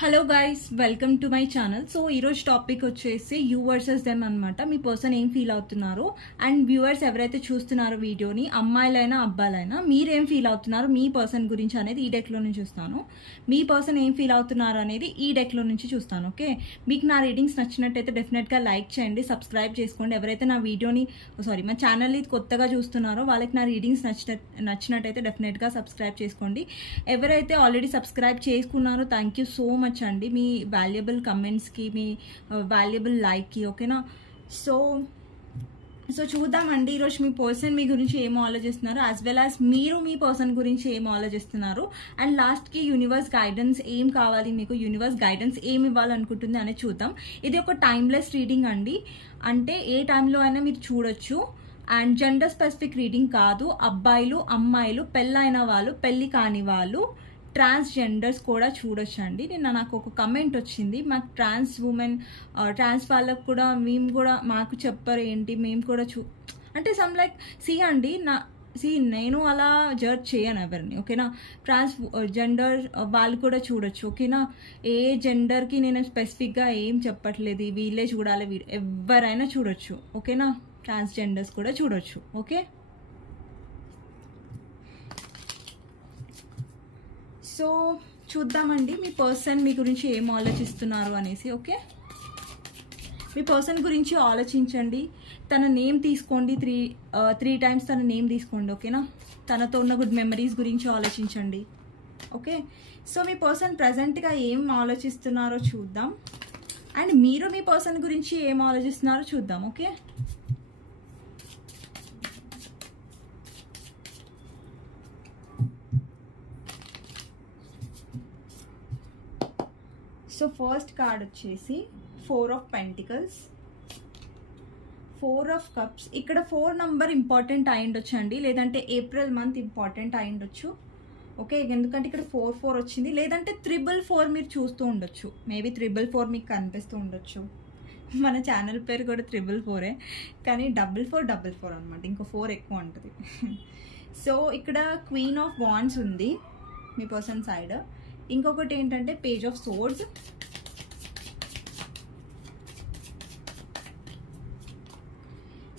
Hello guys, welcome to my channel. So ఈరోజు topic వచ్చేసి you versus them అనమాట. మీ person ఏం ఫీల్ అవుతున్నారు అండ్ వ్యూవర్స్ ఎవరైతే చూస్తున్నారో వీడియోని, అమ్మాయిలైనా అబ్బాయిలైనా, మీరేం ఫీల్ అవుతున్నారు మీ పర్సన్ గురించి అనేది ఈ డెక్లో నుంచి చూస్తాను. మీ పర్సన్ ఏం ఫీల్ అవుతున్నారు అనేది ఈ డెక్లో నుంచి చూస్తాను. ఓకే, మీకు నా రీడింగ్స్ నచ్చినట్టయితే డెఫినెట్గా లైక్ చేయండి, సబ్స్క్రైబ్ చేసుకోండి. ఎవరైతే నా వీడియోని మా ఛానల్ని కొత్తగా చూస్తున్నారో వాళ్ళకి నా రీడింగ్స్ నచ్చినట్టయితే డెఫినెట్గా సబ్స్క్రైబ్ చేసుకోండి. ఎవరైతే ఆల్రెడీ సబ్స్క్రైబ్ చేసుకున్నారో థ్యాంక్ యూ సో మచ్ అండి, మీ వాల్యుబుల్ కమెంట్స్కి, మీ వాల్యుబుల్ లైక్కి. ఓకేనా, సో చూద్దామండి ఈరోజు మీ పర్సన్ మీ గురించి ఏం ఆలోచిస్తున్నారు, యాజ్ వెల్ యాజ్ మీరు మీ పర్సన్ గురించి ఏం ఆలోచిస్తున్నారు, అండ్ లాస్ట్కి యూనివర్స్ గైడెన్స్ ఏం కావాలి, మీకు యూనివర్స్ గైడెన్స్ ఏమి ఇవ్వాలనుకుంటుంది అనేది చూద్దాం. ఇది ఒక టైమ్లెస్ రీడింగ్ అండి, అంటే ఏ టైంలో అయినా మీరు చూడొచ్చు. అండ్ జెండర్ స్పెసిఫిక్ రీడింగ్ కాదు. అబ్బాయిలు, అమ్మాయిలు, పెళ్ళైన వాళ్ళు, పెళ్ళి కాని వాళ్ళు, ట్రాన్స్జెండర్స్ కూడా చూడొచ్చండి. నిన్న నాకు ఒక కమెంట్ వచ్చింది, మాకు ట్రాన్స్ ఉమెన్, ట్రాన్స్ వాళ్ళకు కూడా మేము కూడా మాకు చెప్పరు ఏంటి, మేము కూడా అంటే సమ్ లైక్ అండి నేను అలా జడ్జ్ చేయను ఎవరిని. ఓకేనా, ట్రాన్స్ జెండర్ వాళ్ళు కూడా చూడొచ్చు. ఓకేనా, ఏ జెండర్కి నేను స్పెసిఫిక్గా ఏం చెప్పట్లేదు, వీళ్ళే చూడాలి, ఎవరైనా చూడొచ్చు. ఓకేనా, ట్రాన్స్జెండర్స్ కూడా చూడొచ్చు. ఓకే, సో చూద్దామండి మీ పర్సన్ మీ గురించి ఏం ఆలోచిస్తున్నారు అనేసి. ఓకే, మీ పర్సన్ గురించి ఆలోచించండి. తన నేమ్ తీసుకోండి, త్రీ టైమ్స్ తన నేమ్ తీసుకోండి. ఓకేనా, తనతో ఉన్న గుడ్ మెమరీస్ గురించి ఆలోచించండి. ఓకే, సో మీ పర్సన్ ప్రజెంట్గా ఏం ఆలోచిస్తున్నారో చూద్దాం, అండ్ మీరు మీ పర్సన్ గురించి ఏం ఆలోచిస్తున్నారో చూద్దాం. ఓకే, సో ఫస్ట్ కార్డ్ వచ్చేసి 4 ఆఫ్ పెంటికల్స్, 4 ఆఫ్ కప్స్. ఇక్కడ 4 నంబర్ ఇంపార్టెంట్ అయ్యిండొచ్చు అండి, లేదంటే ఏప్రిల్ మంత్ ఇంపార్టెంట్ అయ్యిండొచ్చు. ఓకే, ఎందుకంటే ఇక్కడ 4 వచ్చింది, లేదంటే 4 మీరు చూస్తూ ఉండొచ్చు. మేబీ 4 మీకు కనిపిస్తూ ఉండొచ్చు. మన ఛానల్ పేరు కూడా 4 కానీ 4 అనమాట, ఇంకో 4 ఎక్కువ ఉంటుంది. సో ఇక్కడ క్వీన్ ఆఫ్ వాండ్స్ ఉంది మీ పర్సన్ సైడ్. ఇంకొకటి ఏంటంటే page of swords,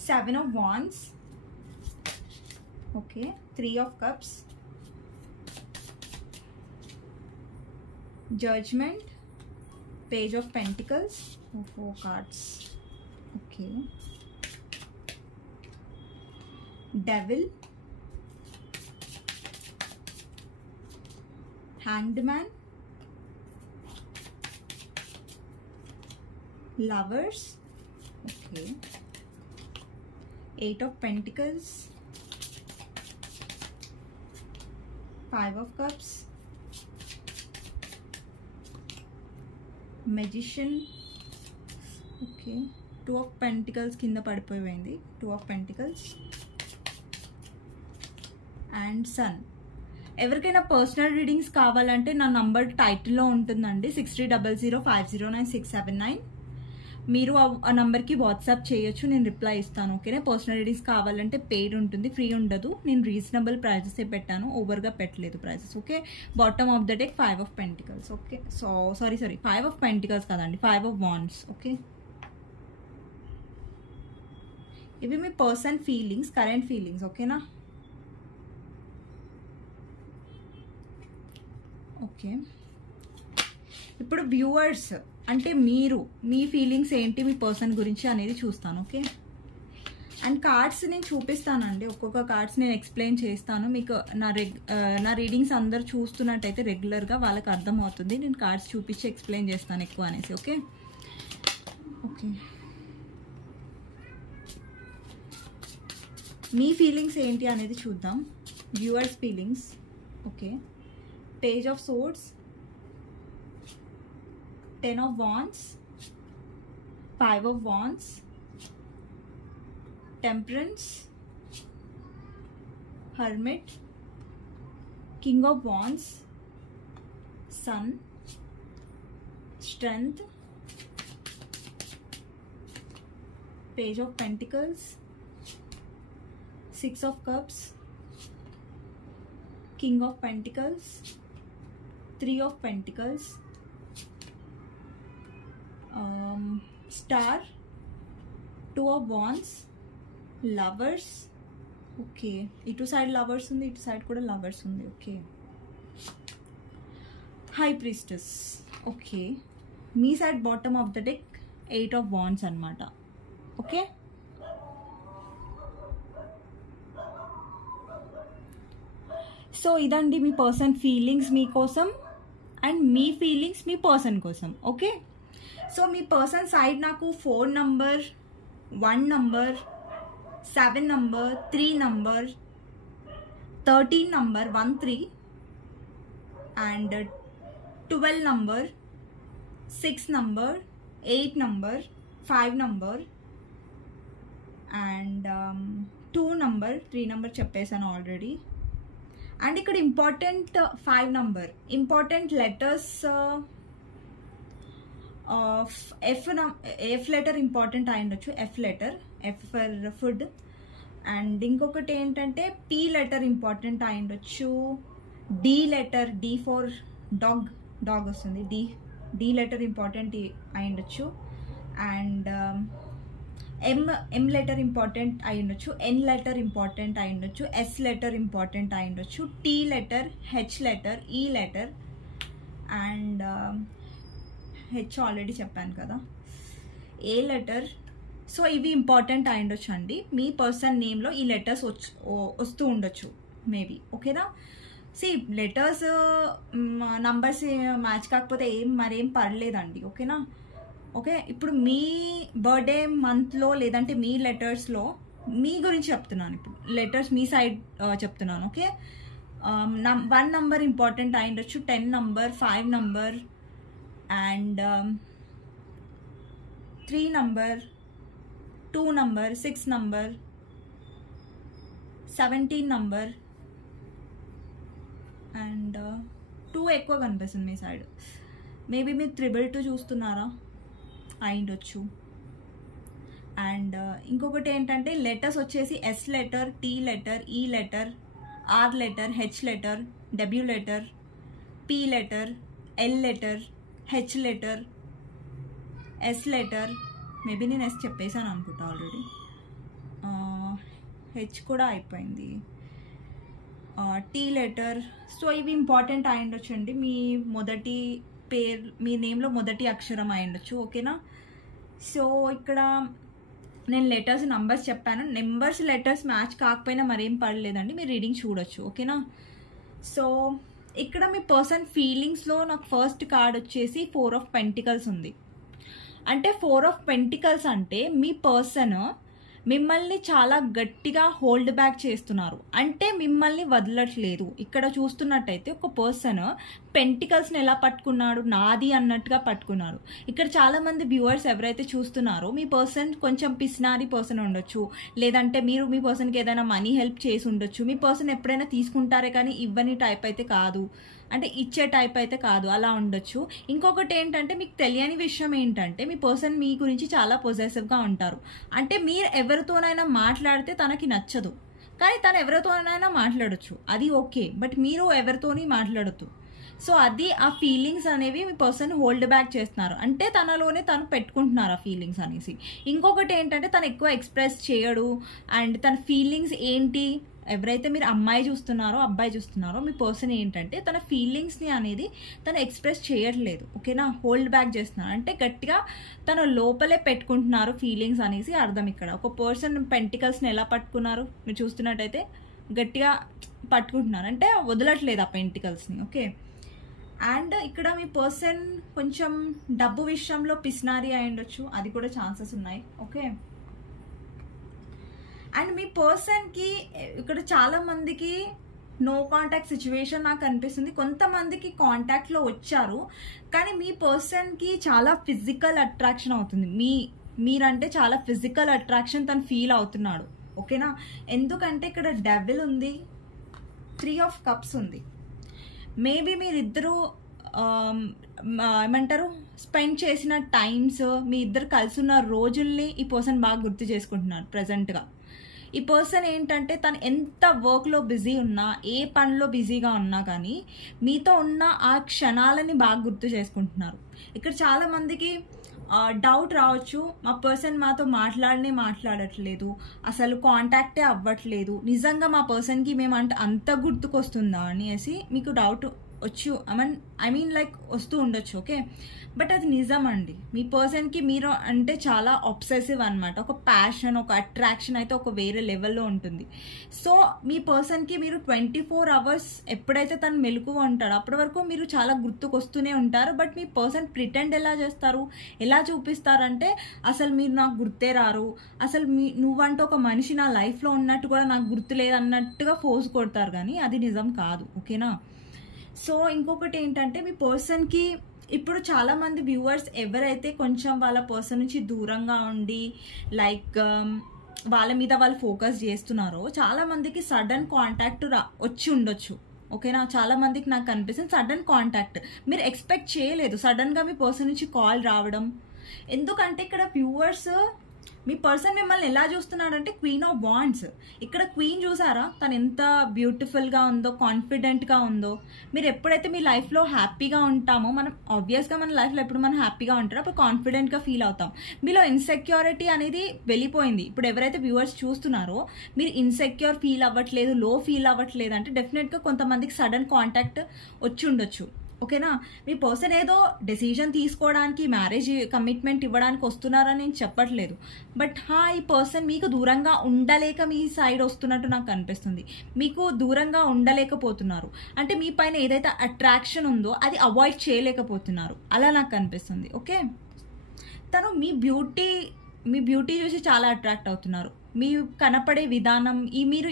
seven of wands. Okay, 3 of cups, judgment, page of pentacles, 4 cards. Okay, devil, Hanged Man, Lovers. Okay, 8 of Pentacles, 5 of Cups, Magician. Okay, 2 of Pentacles కింద పడిపోయింది, 2 of Pentacles, and Sun. ఎవరికైనా personal readings కావాలంటే నా number టైటిల్లో ఉంటుందండి, 6300509679. మీరు ఆ నంబర్కి వాట్సాప్ చేయొచ్చు, నేను రిప్లై ఇస్తాను. ఓకేనా, పర్సనల్ రీడింగ్స్ కావాలంటే పెయిడ్ ఉంటుంది, ఫ్రీ ఉండదు. నేను రీజనబుల్ ప్రైజెసే పెట్టాను, ఓవర్గా పెట్టలేదు prices. Okay, bottom of the deck 5 of pentacles. Okay, sorry 5 of pentacles కదండి, 5 ఆఫ్ వాండ్స్. ఓకే, ఇవి మీ పర్సన్ ఫీలింగ్స్, కరెంట్ ఫీలింగ్స్. ఓకేనా, ఓకే, ఇప్పుడు వ్యూవర్స్ అంటే మీరు, మీ ఫీలింగ్స్ ఏంటి మీ పర్సన్ గురించి అనేది చూస్తాను. ఓకే, అండ్ కార్డ్స్ నేను చూపిస్తానండి, ఒక్కొక్క కార్డ్స్ నేను ఎక్స్ప్లెయిన్ చేస్తాను. మీకు నా రీడింగ్స్ అందరు చూస్తున్నట్టయితే రెగ్యులర్గా వాళ్ళకి అర్థమవుతుంది, నేను కార్డ్స్ చూపించి ఎక్స్ప్లెయిన్ చేస్తాను ఎక్కువ అనేసి. ఓకే, ఓకే, మీ ఫీలింగ్స్ ఏంటి అనేది చూద్దాం, viewers feelings. Okay, Page of Swords, 10 of Wands, 5 of Wands, Temperance, Hermit, King of Wands, Sun, Strength, Page of Pentacles, 6 of Cups, King of Pentacles, 3 of Pentacles, star, 2 of wands, lovers. Okay, ఇటు side lovers ఉంది, ఇటు side కూడా lovers ఉంది. Okay, high priestess. Okay, me side bottom of the deck 8 of wands అనమాట. Okay, so ఇదండి మీ person feelings మీకోసం and me feelings me person కోసం. Okay, so మీ person side నాకు 4 number, 1 number, 7 number, 3 number, 13 number 1 3 and 12 number, 6 number, 8 number, 5 number and 2 number, 3 number చెప్పేసాను already. And ఇక్కడ important 5 number, important letters F letter important అయి ఉండొచ్చు. F letter, F for food. And ఇంకొకటి ఏంటంటే P letter important అయి ఉండొచ్చు. D letter, D for dog, dog వస్తుంది. D letter important అయి ఉండొచ్చు. అండ్ ఎం లెటర్ ఇంపార్టెంట్ అయి ఉండొచ్చు. ఎన్ లెటర్ ఇంపార్టెంట్ అయి ఉండొచ్చు. ఎస్ లెటర్ ఇంపార్టెంట్ అయి ఉండొచ్చు. టీ లెటర్, హెచ్ లెటర్, ఈ లెటర్ అండ్ హెచ్ ఆల్రెడీ చెప్పాను కదా, ఏ లెటర్. సో ఇవి ఇంపార్టెంట్ అయి ఉండొచ్చు అండి. మీ పర్సన్ నేమ్లో ఈ లెటర్స్ వస్తూ ఉండొచ్చు మేబీ. ఓకేనా, సి లెటర్స్ నంబర్స్ మ్యాచ్ కాకపోతే మరేం పర్లేదండి. ఓకేనా, ఓకే. ఇప్పుడు మీ బర్త్డే మంత్లో లేదంటే మీ లెటర్స్లో మీ గురించి చెప్తున్నాను. ఇప్పుడు లెటర్స్ మీ సైడ్ చెప్తున్నాను. ఓకే, 1 నంబర్ ఇంపార్టెంట్ అయి ఉండొచ్చు. 10 number, 5 number and 3 number, 2 number, 6 number, 17 number and 2 ఎక్కువ కనిపిస్తుంది మీ సైడ్. మేబీ మీరు 222 చూస్తున్నారా, అయిండొచ్చు. అండ్ ఇంకొకటి ఏంటంటే లెటర్స్ వచ్చేసి ఎస్ లెటర్, టీ లెటర్, ఈ letter, R letter, H letter, W letter, P letter, L letter, H letter, S letter. Maybe నేను yes చెప్పేసాను అనుకుంటా ఆల్రెడీ. హెచ్ కూడా అయిపోయింది. T letter. సో ఇవి ఇంపార్టెంట్ అయి ఉండొచ్చు అండి. మీ మొదటి పేరు, మీ నేమ్లో మొదటి అక్షరం అయి ఉండొచ్చు. ఓకేనా, సో ఇక్కడ నేను లెటర్స్ నంబర్స్ చెప్పాను. నెంబర్స్ లెటర్స్ మ్యాచ్ కాకపోయినా మరేం పడలేదండి, మీరు రీడింగ్ చూడొచ్చు. ఓకేనా, సో ఇక్కడ మీ పర్సన్ ఫీలింగ్స్లో నాకు ఫస్ట్ కార్డ్ వచ్చేసి 4 of Pentacles ఉంది. అంటే 4 of Pentacles అంటే మీ పర్సన్ మిమ్మల్ని చాలా గట్టిగా హోల్డ్ బ్యాక్ చేస్తున్నారు, అంటే మిమ్మల్ని వదలట్లేదు. ఇక్కడ చూస్తున్నట్టయితే ఒక పర్సన్ పెంటికల్స్ని ఎలా పట్టుకున్నాడు, నాది అన్నట్టుగా పట్టుకున్నాడు. ఇక్కడ చాలామంది వ్యూవర్స్ ఎవరైతే చూస్తున్నారో మీ పర్సన్ కొంచెం పిసినారి పర్సన్ ఉండొచ్చు, లేదంటే మీరు మీ పర్సన్కి ఏదైనా మనీ హెల్ప్ చేసి ఉండొచ్చు. మీ పర్సన్ ఎప్పుడైనా తీసుకుంటారే కానీ ఇవ్వని టైప్ అయితే కాదు, అంటే ఇచ్చే టైప్ అయితే కాదు, అలా ఉండొచ్చు. ఇంకొకటి ఏంటంటే మీకు తెలియని విషయం ఏంటంటే మీ పర్సన్ మీ గురించి చాలా పొజెసివ్గా ఉంటారు. అంటే మీరు ఎవరితోనైనా మాట్లాడితే తనకి నచ్చదు, కానీ తను ఎవరితోనైనా మాట్లాడచ్చు, అది ఓకే. బట్ మీరు ఎవరితోని మాట్లాడద్దు. సో అది ఆ ఫీలింగ్స్ అనేవి మీ పర్సన్ హోల్డ్ బ్యాక్ చేస్తున్నారు, అంటే తనలోనే తను పెట్టుకుంటున్నారు ఆ ఫీలింగ్స్ అనేసి. ఇంకొకటి ఏంటంటే తను ఎక్కువ ఎక్స్ప్రెస్ చేయడు. అండ్ తన ఫీలింగ్స్ ఏంటి, ఎవరైతే మీరు అమ్మాయి చూస్తున్నారో అబ్బాయి చూస్తున్నారో మీ పర్సన్ ఏంటంటే తన ఫీలింగ్స్ని అనేది తను ఎక్స్ప్రెస్ చేయట్లేదు. ఓకేనా, హోల్డ్ బ్యాక్ చేస్తున్నారు, అంటే గట్టిగా తను లోపలే పెట్టుకుంటున్నారు ఫీలింగ్స్ అనేసి అర్థం. ఇక్కడ ఒక పర్సన్ పెంటికల్స్ని ఎలా పట్టుకున్నారు మీరు చూస్తున్నట్టయితే గట్టిగా పట్టుకుంటున్నారు, అంటే వదలట్లేదు ఆ పెంటికల్స్ని. ఓకే, అండ్ ఇక్కడ మీ పర్సన్ కొంచెం డబ్బు విషయంలో పిసినారి అయి ఉండొచ్చు, అది కూడా ఛాన్సెస్ ఉన్నాయి. ఓకే, అండ్ మీ పర్సన్కి ఇక్కడ చాలా మందికి నో కాంటాక్ట్ సిచ్యువేషన్ నాకు అనిపిస్తుంది. కొంతమందికి కాంటాక్ట్లో వచ్చారు, కానీ మీ పర్సన్కి చాలా ఫిజికల్ అట్రాక్షన్ అవుతుంది. మీరంటే చాలా ఫిజికల్ అట్రాక్షన్ తను ఫీల్ అవుతున్నాడు. ఓకేనా, ఎందుకంటే ఇక్కడ డెవిల్ ఉంది, 3 of Cups ఉంది. మేబీ మీరిద్దరూ ఏమంటారు స్పెండ్ చేసిన టైమ్స్, మీ ఇద్దరు కలిసి ఉన్న రోజుల్ని ఈ పర్సన్ బాగా గుర్తు చేసుకుంటున్నారు ప్రజెంట్గా. ఈ పర్సన్ ఏంటంటే తను ఎంత వర్క్లో బిజీ ఉన్నా, ఏ పనిలో బిజీగా ఉన్నా కానీ మీతో ఉన్న ఆ క్షణాలని బాగా గుర్తు చేసుకుంటున్నారు. ఇక్కడ చాలామందికి డౌట్ రావచ్చు, మా పర్సన్ మాతో మాట్లాడట్లేదు, అసలు కాంటాక్టే అవ్వట్లేదు, నిజంగా మా పర్సన్కి మేము అంత గుర్తుకొస్తుందా అనేసి మీకు డౌట్ వచ్చు. ఐ మీన్ లైక్ వస్తూ ఉండొచ్చు. ఓకే, బట్ అది నిజం అండి. మీ పర్సన్కి మీరు అంటే చాలా ఆబ్సెసివ్ అనమాట. ఒక ప్యాషన్, ఒక అట్రాక్షన్ అయితే ఒక వేరే లెవెల్లో ఉంటుంది. సో మీ పర్సన్కి మీరు 24 hours ఎప్పుడైతే తను మెలకుగా ఉంటాడో అప్పటి వరకు మీరు చాలా గుర్తుకొస్తూనే ఉంటారు. బట్ మీ పర్సన్ ప్రిటెండ్ ఎలా చేస్తారు, ఎలా చూపిస్తారంటే అసలు మీరు నాకు గుర్తే రారు, అసలు నువ్వంటే ఒక మనిషి నా లైఫ్లో ఉన్నట్టు కూడా నాకు గుర్తులేదు అన్నట్టుగా ఫోర్స్ కొడతారు, కానీ అది నిజం కాదు. ఓకేనా. సో ఇంకొకటి ఏంటంటే మీ పర్సన్కి ఇప్పుడు చాలా మంది వ్యూవర్స్ ఎవరైతే కొంచెం వాళ్ళ పర్సన్ నుంచి దూరంగా ఉండి లైక్ వాళ్ళ మీద వాళ్ళు ఫోకస్ చేస్తున్నారో చాలా మందికి సడన్ కాంటాక్ట్ వచ్చి ఉండొచ్చు. ఓకేనా, చాలా మందికి నాకు కనిపిస్తుంది సడన్ కాంటాక్ట్ మీరు ఎక్స్పెక్ట్ చేయలేదు, సడన్గా మీ పర్సన్ నుంచి కాల్ రావడం. ఎందుకంటే ఇక్కడ వ్యూవర్స్ మీ పర్సన్ మిమ్మల్ని ఎలా చూస్తున్నాడంటే క్వీన్ ఆఫ్ వాండ్స్. ఇక్కడ క్వీన్ చూసారా తను ఎంత బ్యూటిఫుల్గా ఉందో, కాన్ఫిడెంట్గా ఉందో. మీరు ఎప్పుడైతే మీ లైఫ్లో హ్యాపీగా ఉంటామో, మనం ఆబ్వియస్గా మన లైఫ్లో ఎప్పుడు మనం హ్యాపీగా ఉంటారో అప్పుడు కాన్ఫిడెంట్గా ఫీల్ అవుతాం. మీలో ఇన్సెక్యూరిటీ అనేది వెళ్ళిపోయింది. ఇప్పుడు ఎవరైతే వ్యూవర్స్ చూస్తున్నారో మీరు ఇన్సెక్యూర్ ఫీల్ అవ్వట్లేదు, లో ఫీల్ అవ్వట్లేదు అంటే డెఫినెట్గా కొంతమందికి సడన్ కాంటాక్ట్ వచ్చి ఉండొచ్చు. ఓకేనా, మీ పర్సన్ ఏదో డెసిజన్ తీసుకోవడానికి, మ్యారేజ్ కమిట్మెంట్ ఇవ్వడానికి వస్తున్నారని నేను చెప్పట్లేదు. బట్ ఈ పర్సన్ మీకు దూరంగా ఉండలేక మీ సైడ్ వస్తున్నట్టు నాకు అనిపిస్తుంది. మీకు దూరంగా ఉండలేకపోతున్నారు అంటే మీ పైన ఏదైతే అట్రాక్షన్ ఉందో అది అవాయిడ్ చేయలేకపోతున్నారు, అలా నాకు అనిపిస్తుంది. ఓకే, తను మీ బ్యూటీ చూసి చాలా అట్రాక్ట్ అవుతున్నారు. మీ కనపడే విధానం, మీరు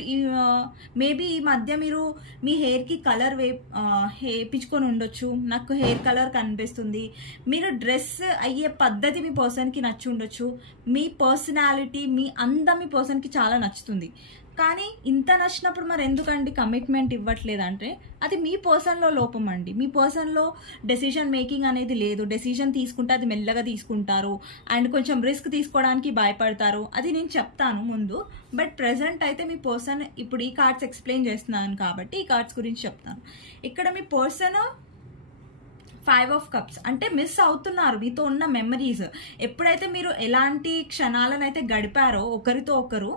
మేబీ ఈ మధ్య మీరు మీ హెయిర్కి కలర్ వేయించుకొని ఉండొచ్చు, నాకు హెయిర్ కలర్ కనిపిస్తుంది. మీరు డ్రెస్ అయ్యే పద్ధతి మీ పర్సన్కి నచ్చి ఉండొచ్చు. మీ పర్సనాలిటీ, మీ అందం మీ పర్సన్కి చాలా నచ్చుతుంది. కానీ ఇంత నచ్చినప్పుడు మరి ఎందుకండి కమిట్మెంట్ ఇవ్వట్లేదంటే అది మీ పర్సన్లో లోపం అండి. మీ పర్సన్లో డెసిషన్ మేకింగ్ అనేది లేదు. డెసిషన్ తీసుకుంటే అది మెల్లగా తీసుకుంటారు అండ్ కొంచెం రిస్క్ తీసుకోవడానికి భయపడతారు. అది నేను చెప్తాను ముందు. బట్ ప్రెసెంట్ అయితే మీ పర్సన్, ఇప్పుడు ఈ కార్డ్స్ ఎక్స్ప్లెయిన్ చేస్తున్నాను కాబట్టి ఈ కార్డ్స్ గురించి చెప్తాను. ఇక్కడ మీ పర్సన్ 5 of Cups అంటే మిస్ అవుతున్నారు మీతో ఉన్న మెమరీస్. ఎప్పుడైతే మీరు ఎలాంటి క్షణాలను అయితే గడిపారో ఒకరితో ఒకరు,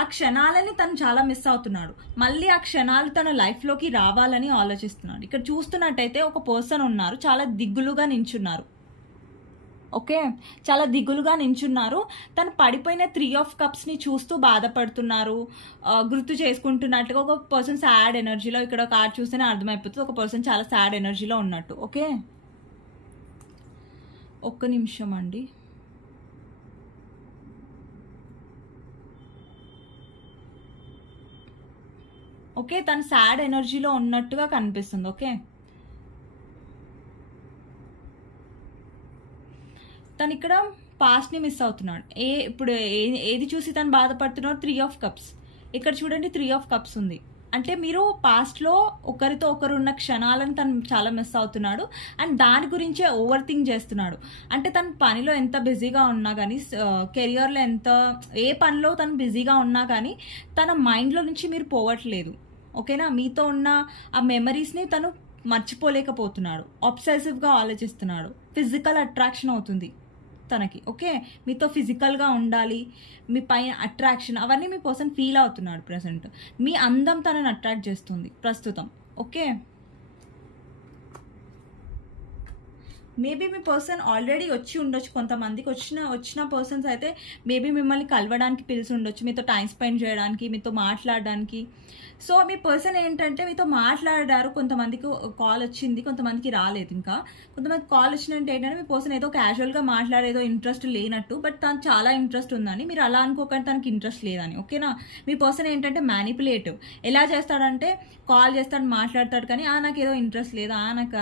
ఆ క్షణాలని తను చాలా మిస్ అవుతున్నాడు. మళ్ళీ ఆ క్షణాలు తన లైఫ్లోకి రావాలని ఆలోచిస్తున్నాడు. ఇక్కడ చూస్తున్నట్టయితే ఒక పర్సన్ ఉన్నారు, చాలా దిగులుగా నించున్నారు. ఓకే, చాలా దిగులుగా నించున్నారు. తను పడిపోయిన 3 of Cupsని చూస్తూ బాధపడుతున్నారు, గుర్తు చేసుకుంటున్నట్టుగా. ఒక పర్సన్ సాడ్ ఎనర్జీలో, ఇక్కడ ఒక కార్డ్ చూస్తేనే అర్థమైపోతుంది ఒక పర్సన్ చాలా సాడ్ ఎనర్జీలో ఉన్నట్టు. ఓకే, ఒక్క నిమిషం అండి. ఓకే, తను సాడ్ ఎనర్జీలో ఉన్నట్టుగా కనిపిస్తుంది. ఓకే, తను ఇక్కడ పాస్ట్ని మిస్ అవుతున్నాడు. ఇప్పుడు ఏది చూసి తను బాధపడుతున్నాడు? 3 of Cups. ఇక్కడ చూడండి 3 of Cups ఉంది. అంటే మీరు పాస్ట్లో ఒకరితో ఒకరు ఉన్న క్షణాలను తను చాలా మిస్ అవుతున్నాడు అండ్ దాని గురించే ఓవర్ థింక్ చేస్తున్నాడు. అంటే తన పనిలో ఎంత బిజీగా ఉన్నా కానీ, కెరియర్లో ఏ పనిలో తను బిజీగా ఉన్నా కానీ తన మైండ్లో నుంచి మీరు పోవట్లేదు. ఓకేనా, మీతో ఉన్న ఆ మెమరీస్ని తను మర్చిపోలేకపోతున్నాడు. ఆబ్సెసివ్గా ఆలోచిస్తున్నాడు. ఫిజికల్ అట్రాక్షన్ అవుతుంది తనకి. ఓకే, మీతో ఫిజికల్గా ఉండాలి, మీ పైన అట్రాక్షన్, అవన్నీ మీ పర్సన్ ఫీల్ అవుతున్నాడు ప్రెసెంట్. మీ అందం తనని అట్రాక్ట్ చేస్తుంది ప్రస్తుతం. ఓకే, మేబీ మీ పర్సన్ ఆల్రెడీ వచ్చి ఉండొచ్చు. కొంతమందికి వచ్చిన పర్సన్స్ అయితే మేబీ మిమ్మల్ని కలవడానికి పిలిచి ఉండొచ్చు, మీతో టైం స్పెండ్ చేయడానికి, మీతో మాట్లాడడానికి. సో మీ పర్సన్ ఏంటంటే మీతో మాట్లాడారు, కొంతమందికి కాల్ వచ్చింది, కొంతమందికి రాలేదు. ఇంకా కొంతమంది కాల్ వచ్చినట్టు ఏంటంటే మీ పర్సన్ ఏదో క్యాజువల్గా మాట్లాడేదో ఇంట్రెస్ట్ లేనట్టు, బట్ తను చాలా ఇంట్రెస్ట్ ఉందని మీరు అలా అనుకోకండి తనకి ఇంట్రెస్ట్ లేదని. ఓకేనా, మీ పర్సన్ ఏంటంటే మ్యానిపులేటివ్. ఎలా చేస్తాడంటే కాల్ చేస్తాడు, మాట్లాడతాడు, కానీ నాకు ఏదో ఇంట్రెస్ట్ లేదు, నాకు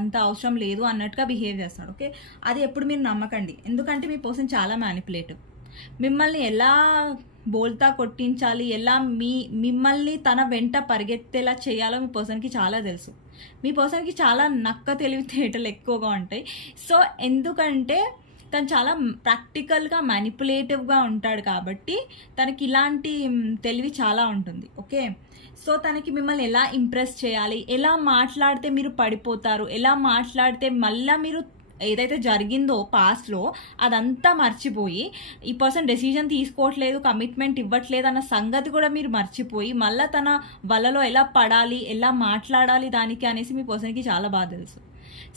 అంత అవసరం లేదు అన్నట్టుగా బిహేవ్ చేస్తాడు. ఓకే, అది ఎప్పుడు మీరు నమ్మకండి, ఎందుకంటే మీ పర్సన్ చాలా మ్యానిపులేటివ్. మిమ్మల్ని ఎలా బోల్తా కొట్టించాలి, ఎలా మిమ్మల్ని తన వెంట పరిగెత్తేలా చేయాలో మీ పర్సన్కి చాలా తెలుసు. మీ పర్సన్కి చాలా నక్క తెలివితేటలు ఎక్కువగా ఉంటాయి. సో ఎందుకంటే తను చాలా ప్రాక్టికల్గా మ్యానిపులేటివ్గా ఉంటాడు కాబట్టి తనకి ఇలాంటి తెలివి చాలా ఉంటుంది. ఓకే, సో తనకి మిమ్మల్ని ఎలా ఇంప్రెస్ చేయాలి, ఎలా మాట్లాడితే మీరు పడిపోతారు, ఎలా మాట్లాడితే మళ్ళీ మీరు ఏదైతే జరిగిందో పాస్ట్లో అదంతా మర్చిపోయి ఈ పర్సన్ డెసిజన్ తీసుకోవట్లేదు, కమిట్మెంట్ ఇవ్వట్లేదు అన్న సంగతి కూడా మీరు మర్చిపోయి మళ్ళీ తన వలలో ఎలా పడాలి, ఎలా మాట్లాడాలి దానికి అనేసి మీ పర్సన్కి చాలా బాగా తెలుసు.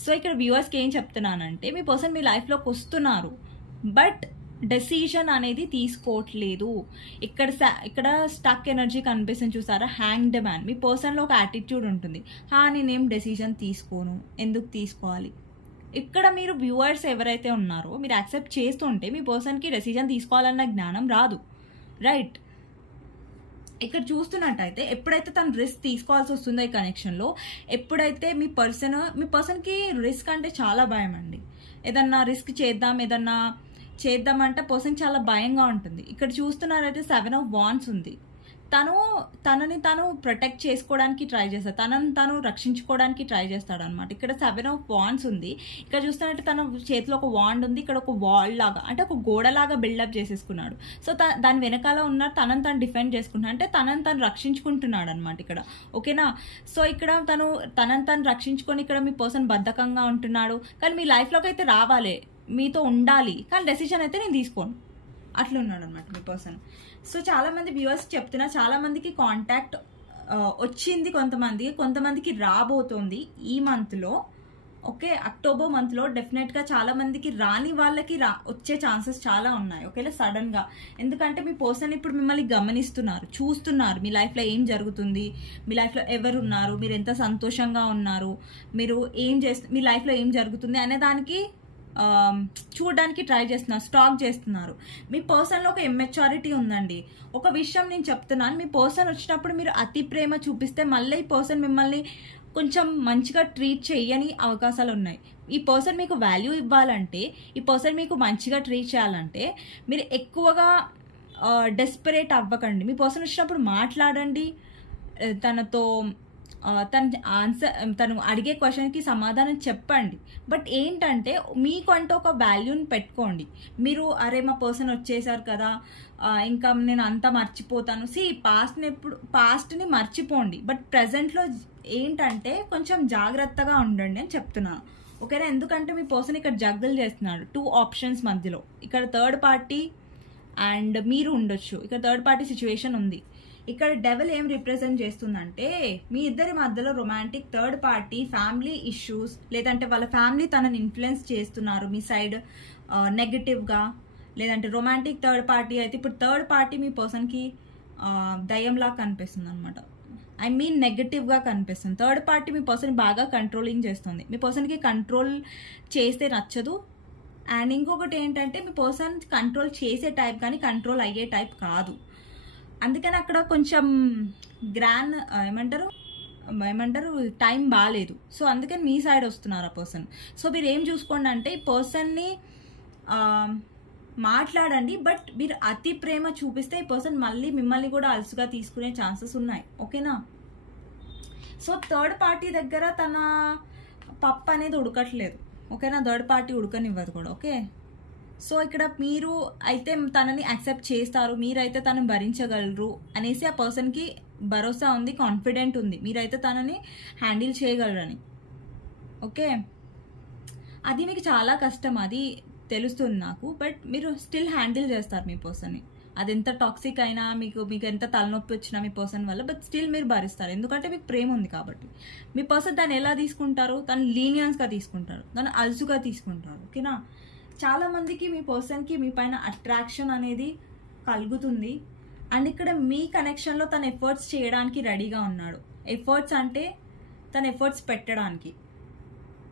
సో ఇక్కడ వ్యూవర్స్కి ఏం చెప్తున్నానంటే, మీ పర్సన్ మీ లైఫ్లోకి వస్తున్నారు బట్ డెసిషన్ అనేది తీసుకోవట్లేదు. ఇక్కడ స్టక్ ఎనర్జీ కనిపిస్తుంది చూసారా, హ్యాంగ్డ్ మ్యాన్. మీ పర్సన్లో ఒక యాటిట్యూడ్ ఉంటుంది, నేనేం డెసిషన్ తీసుకోను, ఎందుకు తీసుకోవాలి. ఇక్కడ మీరు వ్యూవర్స్ ఎవరైతే ఉన్నారో మీరు యాక్సెప్ట్ చేస్తుంటే మీ పర్సన్కి డెసిషన్ తీసుకోవాలన్న జ్ఞానం రాదు, రైట్. ఇక్కడ చూస్తున్నట్టయితే ఎప్పుడైతే తను రిస్క్ తీసుకోవాల్సి వస్తుందో ఈ కనెక్షన్లో, ఎప్పుడైతే మీ పర్సన్కి రిస్క్ అంటే చాలా భయం అండి. ఏదన్నా రిస్క్ చేద్దామంటే పర్సన్ చాలా భయంగా ఉంటుంది. ఇక్కడ చూస్తున్నారైతే 7 of Wands ఉంది. తనని తను ప్రొటెక్ట్ చేసుకోవడానికి ట్రై చేస్తాడు, తనని తను రక్షించుకోవడానికి ట్రై చేస్తాడు అనమాట. ఇక్కడ 7 of Wands ఉంది. ఇక్కడ చూస్తున్నట్టు తన చేతిలో ఒక వాండ్ ఉంది, ఇక్కడ ఒక వాల్ లాగా అంటే ఒక గోడలాగా బిల్డప్ చేసేసుకున్నాడు. సో దాని వెనకాల ఉన్న తనని తను డిఫెండ్ చేసుకుంటున్నాడు, అంటే తనని తను రక్షించుకుంటున్నాడు అనమాట ఇక్కడ, ఓకేనా. సో ఇక్కడ తనని తను రక్షించుకొని ఇక్కడ మీ పర్సన్ బద్ధకంగా ఉంటున్నాడు, కానీ మీ లైఫ్లోకి అయితే రావాలి, మీతో ఉండాలి, కానీ డెసిషన్ అయితే నేను తీసుకోను, అట్లా ఉన్నాడు అనమాట మీ పర్సన్. సో చాలా మంది వ్యూవర్స్ చెప్తున్నా, చాలా మందికి కాంటాక్ట్ వచ్చింది, కొంతమందికి రాబోతోంది ఈ మంత్లో, ఓకే. అక్టోబర్ మంత్లో డెఫినెట్గా చాలా మందికి రాని వాళ్ళకి వచ్చే ఛాన్సెస్ చాలా ఉన్నాయి, ఓకేలా సడన్గా. ఎందుకంటే మీ పర్సన్ ఇప్పుడు మిమ్మల్ని గమనిస్తున్నారు, చూస్తున్నారు, మీ లైఫ్లో ఏం జరుగుతుంది, మీ లైఫ్లో ఎవరు ఉన్నారు, మీరు ఎంత సంతోషంగా ఉన్నారు, మీరు మీ లైఫ్లో ఏం జరుగుతుంది అనే దానికి చూడడానికి ట్రై చేస్తున్నారు, స్టాక్ చేస్తున్నారు. మీ పర్సన్లో ఒక ఇమ్మెచ్యూరిటీ ఉందండి. ఒక విషయం నేను చెప్తున్నాను, మీ పర్సన్ వచ్చినప్పుడు మీరు అతి ప్రేమ చూపిస్తే మళ్ళీ ఈ పర్సన్ మిమ్మల్ని కొంచెం మంచిగా ట్రీట్ చేయని అవకాశాలు ఉన్నాయి. ఈ పర్సన్ మీకు వాల్యూ ఇవ్వాలంటే, ఈ పర్సన్ మీకు మంచిగా ట్రీట్ చేయాలంటే మీరు ఎక్కువగా డెస్పరేట్ అవ్వకండి. మీ పర్సన్ వచ్చినప్పుడు మాట్లాడండి, తనతో తను అడిగే క్వశ్చన్కి సమాధానం చెప్పండి. బట్ ఏంటంటే మీకు అంటే ఒక వాల్యూని పెట్టుకోండి. మీరు అరే మా పర్సన్ వచ్చేసారు కదా, ఇంకా నేను అంతా మర్చిపోతాను. పాస్ట్ని మర్చిపోండి, బట్ ప్రజెంట్లో ఏంటంటే కొంచెం జాగ్రత్తగా ఉండండి అని చెప్తున్నాను, ఓకేనా. ఎందుకంటే మీ పర్సన్ ఇక్కడ జగ్గులు చేస్తున్నాడు 2 ఆప్షన్స్ మధ్యలో. ఇక్కడ థర్డ్ పార్టీ అండ్ మీరు ఉండొచ్చు, ఇక్కడ థర్డ్ పార్టీ సిచ్యువేషన్ ఉంది. ఇక్కడ డెవిల్ ఏం రిప్రజెంట్ చేస్తుందంటే, మీ ఇద్దరి మధ్యలో romantic third party family issues, లేదంటే వాళ్ళ ఫ్యామిలీ తనని ఇన్ఫ్లుయెన్స్ చేస్తున్నారు మీ సైడ్ నెగటివ్గా, లేదంటే రొమాంటిక్ థర్డ్ పార్టీ అయితే ఇప్పుడు థర్డ్ పార్టీ మీ పర్సన్కి దయ్యంలా కనిపిస్తుంది అనమాట. నెగటివ్గా కనిపిస్తుంది. థర్డ్ పార్టీ మీ పర్సన్ బాగా కంట్రోలింగ్ చేస్తుంది, మీ పర్సన్కి కంట్రోల్ చేస్తే నచ్చదు. అండ్ ఇంకొకటి ఏంటంటే మీ పర్సన్ కంట్రోల్ చేసే టైప్ కానీ కంట్రోల్ అయ్యే టైప్ కాదు. అందుకని అక్కడ కొంచెం ఏమంటారు టైం బాగాలేదు. సో అందుకని మీ సైడ్ వస్తున్నారు ఆ పర్సన్. సో మీరు ఏం చూసుకోండి అంటే, ఈ పర్సన్ని మాట్లాడండి, బట్ మీరు అతి ప్రేమ చూపిస్తే ఈ పర్సన్ మళ్ళీ మిమ్మల్ని కూడా అలసుగా తీసుకునే ఛాన్సెస్ ఉన్నాయి, ఓకేనా. సో థర్డ్ పార్టీ దగ్గర తన పప్పు అనేది ఉడకట్లేదు, ఓకేనా. థర్డ్ పార్టీ ఉడకనివ్వదు కూడా, ఓకే. సో ఇక్కడ మీరు అయితే తనని యాక్సెప్ట్ చేస్తారు, మీరైతే తనని భరించగలరు అనేసి ఆ పర్సన్కి భరోసా ఉంది, కాన్ఫిడెంట్ ఉంది, మీరైతే తనని హ్యాండిల్ చేయగలరని, ఓకే. అది మీకు చాలా కష్టం, అది తెలుస్తుంది నాకు, బట్ మీరు స్టిల్ హ్యాండిల్ చేస్తారు మీ పర్సన్ని. అది ఎంత టాక్సిక్ అయినా, మీకు ఎంత తలనొప్పి వచ్చినా మీ పర్సన్ వల్ల, బట్ స్టిల్ మీరు భరిస్తారు, ఎందుకంటే మీకు ప్రేమ ఉంది కాబట్టి. మీ పర్సన్ దాన్ని ఎలా తీసుకుంటారు, తను లీనియన్స్గా తీసుకుంటారు, తను అలుసుగా తీసుకుంటారు, ఓకేనా. చాలా మందికి మీ పర్సన్కి మీ పైన అట్రాక్షన్ అనేది కలుగుతుంది. అండ్ ఇక్కడ మీ కనెక్షన్లో తన ఎఫర్ట్స్ చేయడానికి రెడీగా ఉన్నాడు. ఎఫర్ట్స్ అంటే తన ఎఫర్ట్స్ పెట్టడానికి,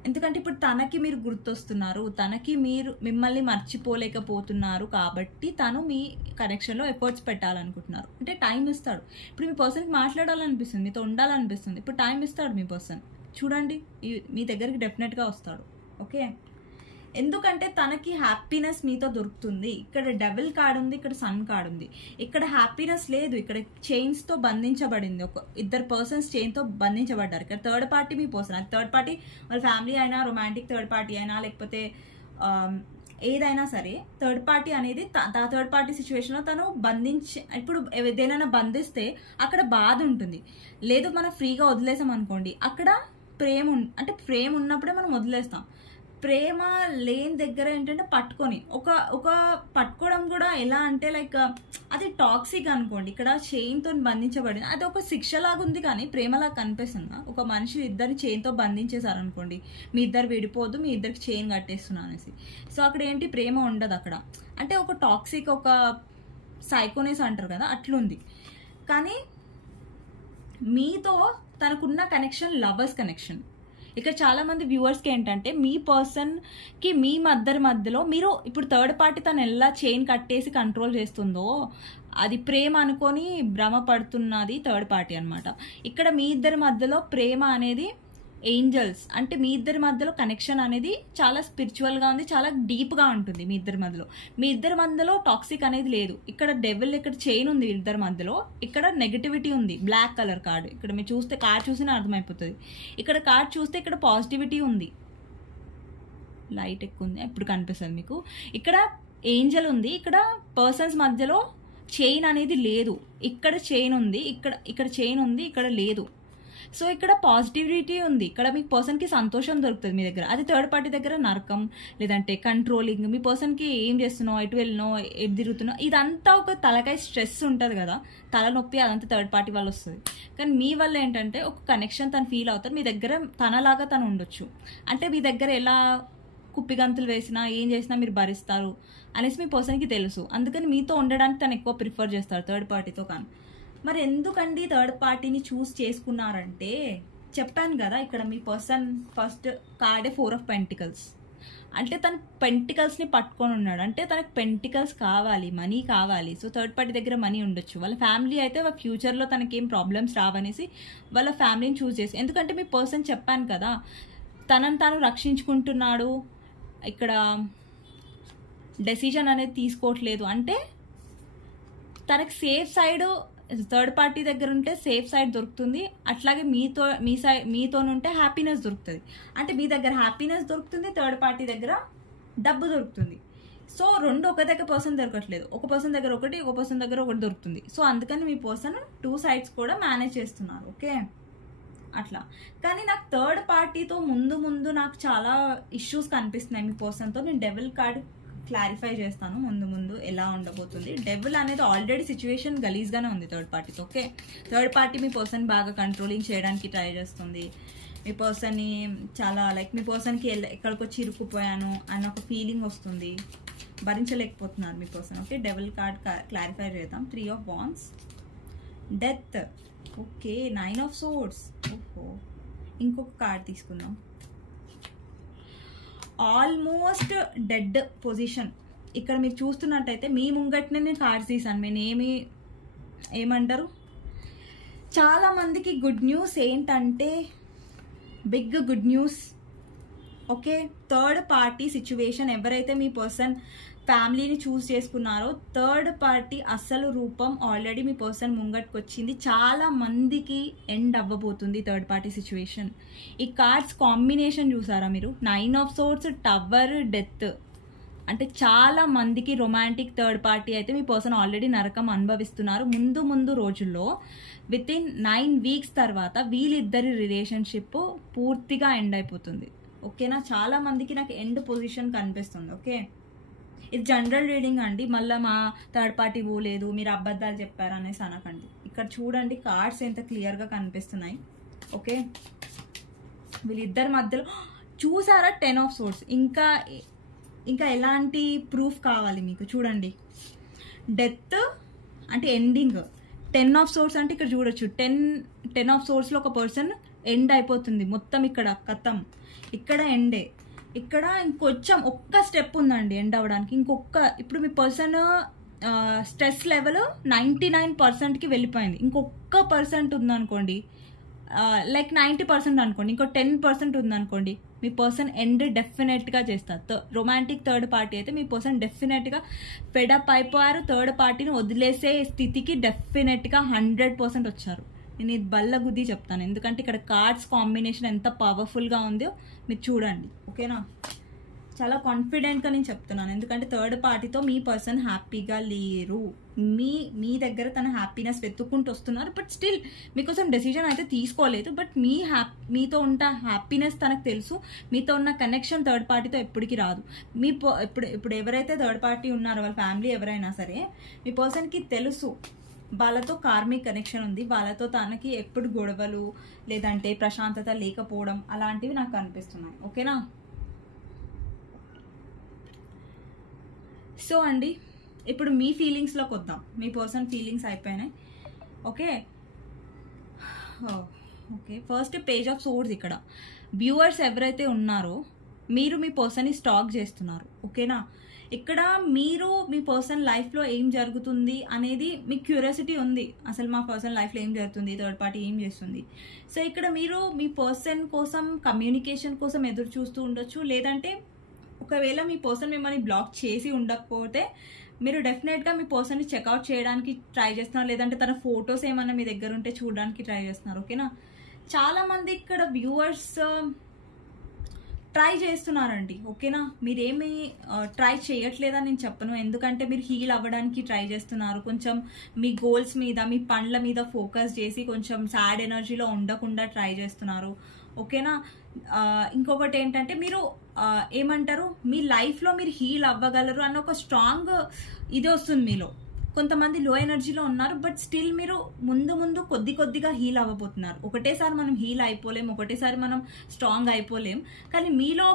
ఎందుకంటే ఇప్పుడు తనకి మీరు గుర్తొస్తున్నారు, తనకి మిమ్మల్ని మర్చిపోలేకపోతున్నారు కాబట్టి తను మీ కనెక్షన్లో ఎఫర్ట్స్ పెట్టాలనుకుంటున్నారు. అంటే టైం ఇస్తాడు. ఇప్పుడు మీ పర్సన్కి మాట్లాడాలనిపిస్తుంది, మీతో ఉండాలనిపిస్తుంది, ఇప్పుడు టైం ఇస్తాడు మీ పర్సన్. చూడండి, మీ దగ్గరికి డెఫినెట్గా వస్తాడు, ఓకే. ఎందుకంటే తనకి హ్యాపీనెస్ మీతో దొరుకుతుంది. ఇక్కడ డెవిల్ కార్డ్ ఉంది, ఇక్కడ సన్ కార్డ్ ఉంది. ఇక్కడ హ్యాపీనెస్ లేదు, ఇక్కడ చైన్స్తో బంధించబడింది, ఒక ఇద్దరు పర్సన్స్ చైన్తో బంధించబడ్డారు. ఇక్కడ థర్డ్ పార్టీ మీ పర్సన్, అది థర్డ్ పార్టీ వాళ్ళ ఫ్యామిలీ అయినా, రొమాంటిక్ థర్డ్ పార్టీ అయినా, లేకపోతే ఏదైనా సరే, థర్డ్ పార్టీ అనేది థర్డ్ పార్టీ సిచ్యువేషన్లో తను ఇప్పుడు ఏదైనా బంధిస్తే అక్కడ బాధ ఉంటుంది. లేదు మనం ఫ్రీగా వదిలేసాం అనుకోండి, అక్కడ ప్రేమ ఉన్నప్పుడే మనం వదిలేస్తాం. ప్రేమ లేని దగ్గర ఏంటంటే పట్టుకొని ఒక పట్టుకోవడం కూడా ఎలా అంటే లైక్ అది టాక్సిక్ అనుకోండి. ఇక్కడ చైన్తో బంధించబడింది, అది ఒక శిక్షలాగా ఉంది కానీ ప్రేమలాగా కనిపిస్తుందా? ఒక మనిషి ఇద్దరిని చైన్తో బంధించేశారనుకోండి, మీ ఇద్దరు విడిపోదు, మీ ఇద్దరికి చైన్ కట్టేస్తున్నా అనేసి. సో అక్కడ ఏంటి, ప్రేమ ఉండదు అక్కడ. అంటే ఒక టాక్సిక్, ఒక సైకోనేస్ అంటారు కదా, అట్లుంది. కానీ మీతో తనకున్న కనెక్షన్ లవర్స్ కనెక్షన్. ఇక్కడ చాలా మంది వ్యూవర్స్కి ఏంటంటే మీ పర్సన్కి మీ మధ్యలో మీరు ఇప్పుడు థర్డ్ పార్టీ తను ఎలా చైన్ కట్టేసి కంట్రోల్ చేస్తుందో అది ప్రేమ అనుకొని భ్రమ పడుతున్నది థర్డ్ పార్టీ అనమాట. ఇక్కడ మీ ఇద్దరి మధ్యలో ప్రేమ అనేది ఏంజల్స్, అంటే మీ ఇద్దరి మధ్యలో కనెక్షన్ అనేది చాలా స్పిరిచువల్గా ఉంది, చాలా డీప్గా ఉంటుంది మీ ఇద్దరి మధ్యలో టాక్సిక్ అనేది లేదు. ఇక్కడ డెవిల్, ఇక్కడ చైన్ ఉంది ఇద్దరి మధ్యలో, ఇక్కడ నెగటివిటీ ఉంది. బ్లాక్ కలర్ కార్డ్, ఇక్కడ మీరు చూస్తే కార్డ్ చూసినా అర్థమైపోతుంది. ఇక్కడ కార్డ్ చూస్తే ఇక్కడ పాజిటివిటీ ఉంది, లైట్ ఎక్కువ ఉంది, ఇప్పుడు కనిపిస్తుంది మీకు. ఇక్కడ ఏంజల్ ఉంది, ఇక్కడ పర్సన్స్ మధ్యలో చైన్ అనేది లేదు. ఇక్కడ చైన్ ఉంది, ఇక్కడ చైన్ ఉంది, ఇక్కడ లేదు. సో ఇక్కడ పాజిటివిటీ ఉంది, ఇక్కడ మీ పర్సన్కి సంతోషం దొరుకుతుంది మీ దగ్గర. అది థర్డ్ పార్టీ దగ్గర నరకం, లేదంటే కంట్రోలింగ్, మీ పర్సన్కి ఏం చేస్తున్నావు, ఎటు వెళ్ళినావు, ఎటు తిరుగుతున్నావు, ఇదంతా ఒక తలకాయ స్ట్రెస్ ఉంటుంది కదా, తలనొప్పి, అదంతా థర్డ్ పార్టీ వల్ల వస్తుంది. కానీ మీ వల్ల ఏంటంటే ఒక కనెక్షన్ తను ఫీల్ అవుతారు, మీ దగ్గర తనలాగా తను ఉండొచ్చు. అంటే మీ దగ్గర ఎలా కుప్పిగంతులు వేసినా ఏం చేసినా మీరు భరిస్తారు అనేసి మీ పర్సన్కి తెలుసు. అందుకని మీతో ఉండడానికి తను ఎక్కువ ప్రిఫర్ చేస్తారు థర్డ్ పార్టీతో. కానీ మరి ఎందుకండి థర్డ్ పార్టీని చూస్ చేసుకున్నారంటే, చెప్పాను కదా, ఇక్కడ మీ పర్సన్ ఫస్ట్ కార్డే 4 of Pentacles. అంటే తను పెంటికల్స్ని పట్టుకొని ఉన్నాడు, అంటే తనకు పెంటికల్స్ కావాలి, మనీ కావాలి. సో థర్డ్ పార్టీ దగ్గర మనీ ఉండొచ్చు. వాళ్ళ ఫ్యామిలీ అయితే వాళ్ళ ఫ్యూచర్లో తనకేం ప్రాబ్లమ్స్ రావనేసి వాళ్ళ ఫ్యామిలీని చూస్ చేసి, ఎందుకంటే మీ పర్సన్ చెప్పాను కదా తనను తాను రక్షించుకుంటున్నాడు, ఇక్కడ డెసిషన్ అనేది తీసుకోవట్లేదు. అంటే తనకు సేఫ్ సైడ్ థర్డ్ పార్టీ దగ్గర ఉంటే సేఫ్ సైడ్ దొరుకుతుంది, అట్లాగే మీతో ఉంటే హ్యాపీనెస్ దొరుకుతుంది. అంటే మీ దగ్గర హ్యాపీనెస్ దొరుకుతుంది, థర్డ్ పార్టీ దగ్గర డబ్బు దొరుకుతుంది. సో రెండు ఒక దగ్గర పర్సన్ దొరకట్లేదు, ఒక పర్సన్ దగ్గర ఒకటి, ఒక పర్సన్ దగ్గర ఒకటి దొరుకుతుంది. సో అందుకని మీ పర్సన్ 2 sides కూడా మేనేజ్ చేస్తున్నారు. ఓకే, అట్లా. కానీ నాకు థర్డ్ పార్టీతో ముందు నాకు చాలా ఇష్యూస్ కనిపిస్తున్నాయి మీ పర్సన్తో. నేను డెవిల్ కార్డ్ క్లారిఫై చేస్తాను ముందు ఎలా ఉండబోతుంది. డెవిల్ అనేది ఆల్రెడీ సిచ్యువేషన్ గలీజ్గానే ఉంది థర్డ్ పార్టీతో. ఓకే, థర్డ్ పార్టీ మీ పర్సన్ బాగా కంట్రోలింగ్ చేయడానికి ట్రై చేస్తుంది. మీ పర్సన్ని చాలా లైక్ మీ పర్సన్కి ఎక్కడికి వచ్చి ఇరుక్కుపోయాను అన్న ఒక ఫీలింగ్ వస్తుంది, భరించలేకపోతున్నారు మీ person. Okay, devil card clarify చేద్దాం. 3 of Wands, death. Okay, 9 of Swords. ఓహో, ఇంకొక కార్డ్ తీసుకుందాం. Almost dead position. ఇక్కడ మీరు చూస్తున్నట్టయితే మీ ముంగట్నే నేను కార్డ్స్ తీసాను. నేను ఏమంటారు, చాలా మందికి గుడ్ న్యూస్ ఏంటంటే big good news. Okay, third party situation, ఎవరైతే మీ పర్సన్ ఫ్యామిలీని చూస్ చేసుకున్నారో థర్డ్ పార్టీ అసలు రూపం ఆల్రెడీ మీ పర్సన్ ముంగట్కి వచ్చింది. చాలా మందికి ఎండ్ అవ్వబోతుంది థర్డ్ పార్టీ సిచ్యువేషన్. ఈ కార్డ్స్ కాంబినేషన్ చూసారా మీరు, 9 of Swords, టవర్, డెత్. అంటే చాలా మందికి రొమాంటిక్ థర్డ్ పార్టీ అయితే మీ పర్సన్ ఆల్రెడీ నరకం అనుభవిస్తున్నారు. ముందు రోజుల్లో వితిన్ 9 weeks తర్వాత వీళ్ళిద్దరి రిలేషన్షిప్ పూర్తిగా ఎండ్ అయిపోతుంది. ఓకేనా, చాలా మందికి నాకు ఎండ్ పొజిషన్ కనిపిస్తుంది. ఓకే, ఇది జనరల్ రీడింగ్ అండి, మళ్ళీ మా థర్డ్ పార్టీ పోలేదు, మీరు అబద్ధాలు చెప్పారు అనేసి అనకండి. ఇక్కడ చూడండి కార్డ్స్ ఎంత క్లియర్గా కనిపిస్తున్నాయి. ఓకే, వీళ్ళిద్దరి మధ్యలో చూసారా 10 of Swords. ఇంకా ఎలాంటి ప్రూఫ్ కావాలి మీకు, చూడండి. డెత్ అంటే ఎండింగ్, 10 of Swords అంటే ఇక్కడ చూడొచ్చు 10 of Swordsలో ఒక పర్సన్ ఎండ్ అయిపోతుంది మొత్తం. ఇక్కడ కథం, ఇక్కడ ఎండే. ఇక్కడ ఇంకొంచెం ఒక్క స్టెప్ ఉందండి ఎండ్ అవ్వడానికి. ఇప్పుడు మీ పర్సన్ స్ట్రెస్ లెవెల్ 99%కి వెళ్ళిపోయింది. ఇంకొక % ఉందనుకోండి, లైక్ 90% అనుకోండి, ఇంకో 10% ఉందనుకోండి, మీ పర్సన్ ఎండ్ డెఫినెట్గా చేస్తారు. రొమాంటిక్ థర్డ్ పార్టీ అయితే మీ పర్సన్ డెఫినెట్గా ఫెడప్ అయిపోయారు, థర్డ్ పార్టీని వదిలేసే స్థితికి డెఫినెట్గా 100% వచ్చారు. నేను ఇది బల్ల గుద్ది చెప్తాను, ఎందుకంటే ఇక్కడ కార్డ్స్ కాంబినేషన్ ఎంత పవర్ఫుల్గా ఉందో మీరు చూడండి. ఓకేనా, చాలా కాన్ఫిడెంట్గా నేను చెప్తున్నాను. ఎందుకంటే థర్డ్ పార్టీతో మీ పర్సన్ హ్యాపీగా లేరు. మీ దగ్గర తన హ్యాపీనెస్ వెతుక్కుంటూ వస్తున్నారు. బట్ స్టిల్ మీకోసం డెసిజన్ అయితే తీసుకోలేదు. బట్ మీతో ఉన్న హ్యాపీనెస్ తనకు తెలుసు. మీతో ఉన్న కనెక్షన్ థర్డ్ పార్టీతో ఎప్పటికీ రాదు. ఇప్పుడు ఎవరైతే థర్డ్ పార్టీ ఉన్నారో వాళ్ళ ఫ్యామిలీ ఎవరైనా సరే, మీ పర్సన్కి తెలుసు వాళ్ళతో కార్మిక్ కనెక్షన్ ఉంది. వాళ్ళతో తనకి ఎప్పుడు గొడవలు లేదంటే ప్రశాంతత లేకపోవడం అలాంటివి నాకు కనిపిస్తున్నాయి. ఓకేనా? సో అండి, ఇప్పుడు మీ ఫీలింగ్స్లోకి వద్దాం. మీ పర్సన్ ఫీలింగ్స్ అయిపోయినాయి. Okay, first page of swords. ఇక్కడ వ్యూవర్స్ ఎవరైతే ఉన్నారో మీరు మీ పర్సన్ని స్టాక్ చేస్తున్నారు. ఓకేనా? ఇక్కడ మీరు మీ పర్సన్ లైఫ్లో ఏం జరుగుతుంది అనేది మీకు క్యూరియాసిటీ ఉంది. అసలు మా పర్సన్ లైఫ్లో ఏం జరుగుతుంది, థర్డ్ పార్టీ ఏం చేస్తుంది. సో ఇక్కడ మీరు మీ పర్సన్ కోసం కమ్యూనికేషన్ కోసం ఎదురు చూస్తూ ఉండొచ్చు. లేదంటే ఒకవేళ మీ పర్సన్ మిమ్మల్ని బ్లాక్ చేసి ఉండకపోతే మీరు డెఫినెట్గా మీ పర్సన్ని చెక్అవుట్ చేయడానికి ట్రై చేస్తున్నారు. లేదంటే తన ఫొటోస్ ఏమన్నా మీ దగ్గర ఉంటే చూడడానికి ట్రై చేస్తున్నారు. ఓకేనా? చాలామంది ఇక్కడ వ్యూవర్స్ ట్రై చేస్తున్నారండి. ఓకేనా? మీరేమి ట్రై చేయట్లేదని నేను చెప్పను. ఎందుకంటే మీరు హీల్ అవ్వడానికి ట్రై చేస్తున్నారు. కొంచెం మీ గోల్స్ మీద, మీ పనుల మీద ఫోకస్ చేసి కొంచెం సాడ్ ఎనర్జీలో ఉండకుండా ట్రై చేస్తున్నారు. ఓకేనా? ఇంకొకటి ఏంటంటే మీరు ఏమంటారు, మీ లైఫ్లో మీరు హీల్ అవ్వగలరు అన్న ఒక స్ట్రాంగ్ ఇది వస్తుంది మీలో. కొంతమంది లో ఎనర్జీలో ఉన్నారు. బట్ స్టిల్ మీరు ముందు కొద్దిగా హీల్ అవ్వబోతున్నారు. ఒకటేసారి మనం హీల్ అయిపోలేం, ఒకటేసారి మనం స్ట్రాంగ్ అయిపోలేం. కానీ మీలో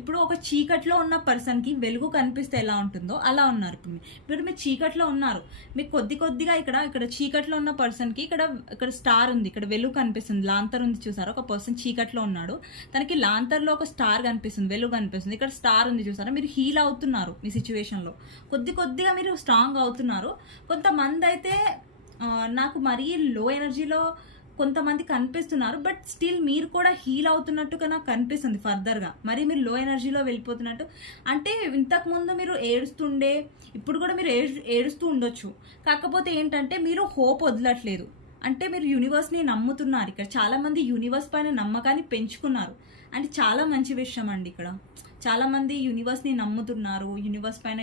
ఇప్పుడు ఒక చీకట్లో ఉన్న పర్సన్కి వెలుగు కనిపిస్తే ఎలా ఉంటుందో అలా ఉన్నారు. ఇప్పుడు మీరు చీకట్లో ఉన్నారు. మీకు కొద్దిగా ఇక్కడ చీకట్లో ఉన్న పర్సన్కి ఇక్కడ స్టార్ ఉంది, ఇక్కడ వెలుగు కనిపిస్తుంది, లాంతర్ ఉంది. చూసారా? ఒక పర్సన్ చీకట్లో ఉన్నాడు, తనకి లాంతర్లో ఒక స్టార్ కనిపిస్తుంది, వెలుగు కనిపిస్తుంది. ఇక్కడ స్టార్ ఉంది చూసారా? మీరు హీల్ అవుతున్నారు. మీ సిచ్యువేషన్లో కొద్దిగా మీరు స్ట్రాంగ్ అవుతున్నారు. కొంతమంది అయితే నాకు మరీ లో ఎనర్జీలో కొంతమంది కనిపిస్తున్నారు. బట్ స్టిల్ మీరు కూడా హీల్ అవుతున్నట్టుగా నాకు కనిపిస్తుంది ఫర్దర్గా. మరి మీరు లో ఎనర్జీలో వెళ్ళిపోతున్నట్టు. అంటే ఇంతకుముందు మీరు ఏడుస్తుండే, ఇప్పుడు కూడా మీరు ఏడుస్తూ ఉండొచ్చు. కాకపోతే ఏంటంటే మీరు హోప్ వదలట్లేదు. అంటే మీరు యూనివర్స్ని నమ్ముతున్నారు. ఇక్కడ చాలామంది యూనివర్స్ పైన నమ్మకాన్ని పెంచుకున్నారు. అంటే చాలా మంచి విషయం అండి. ఇక్కడ చాలామంది యూనివర్స్ని నమ్ముతున్నారు, యూనివర్స్ పైన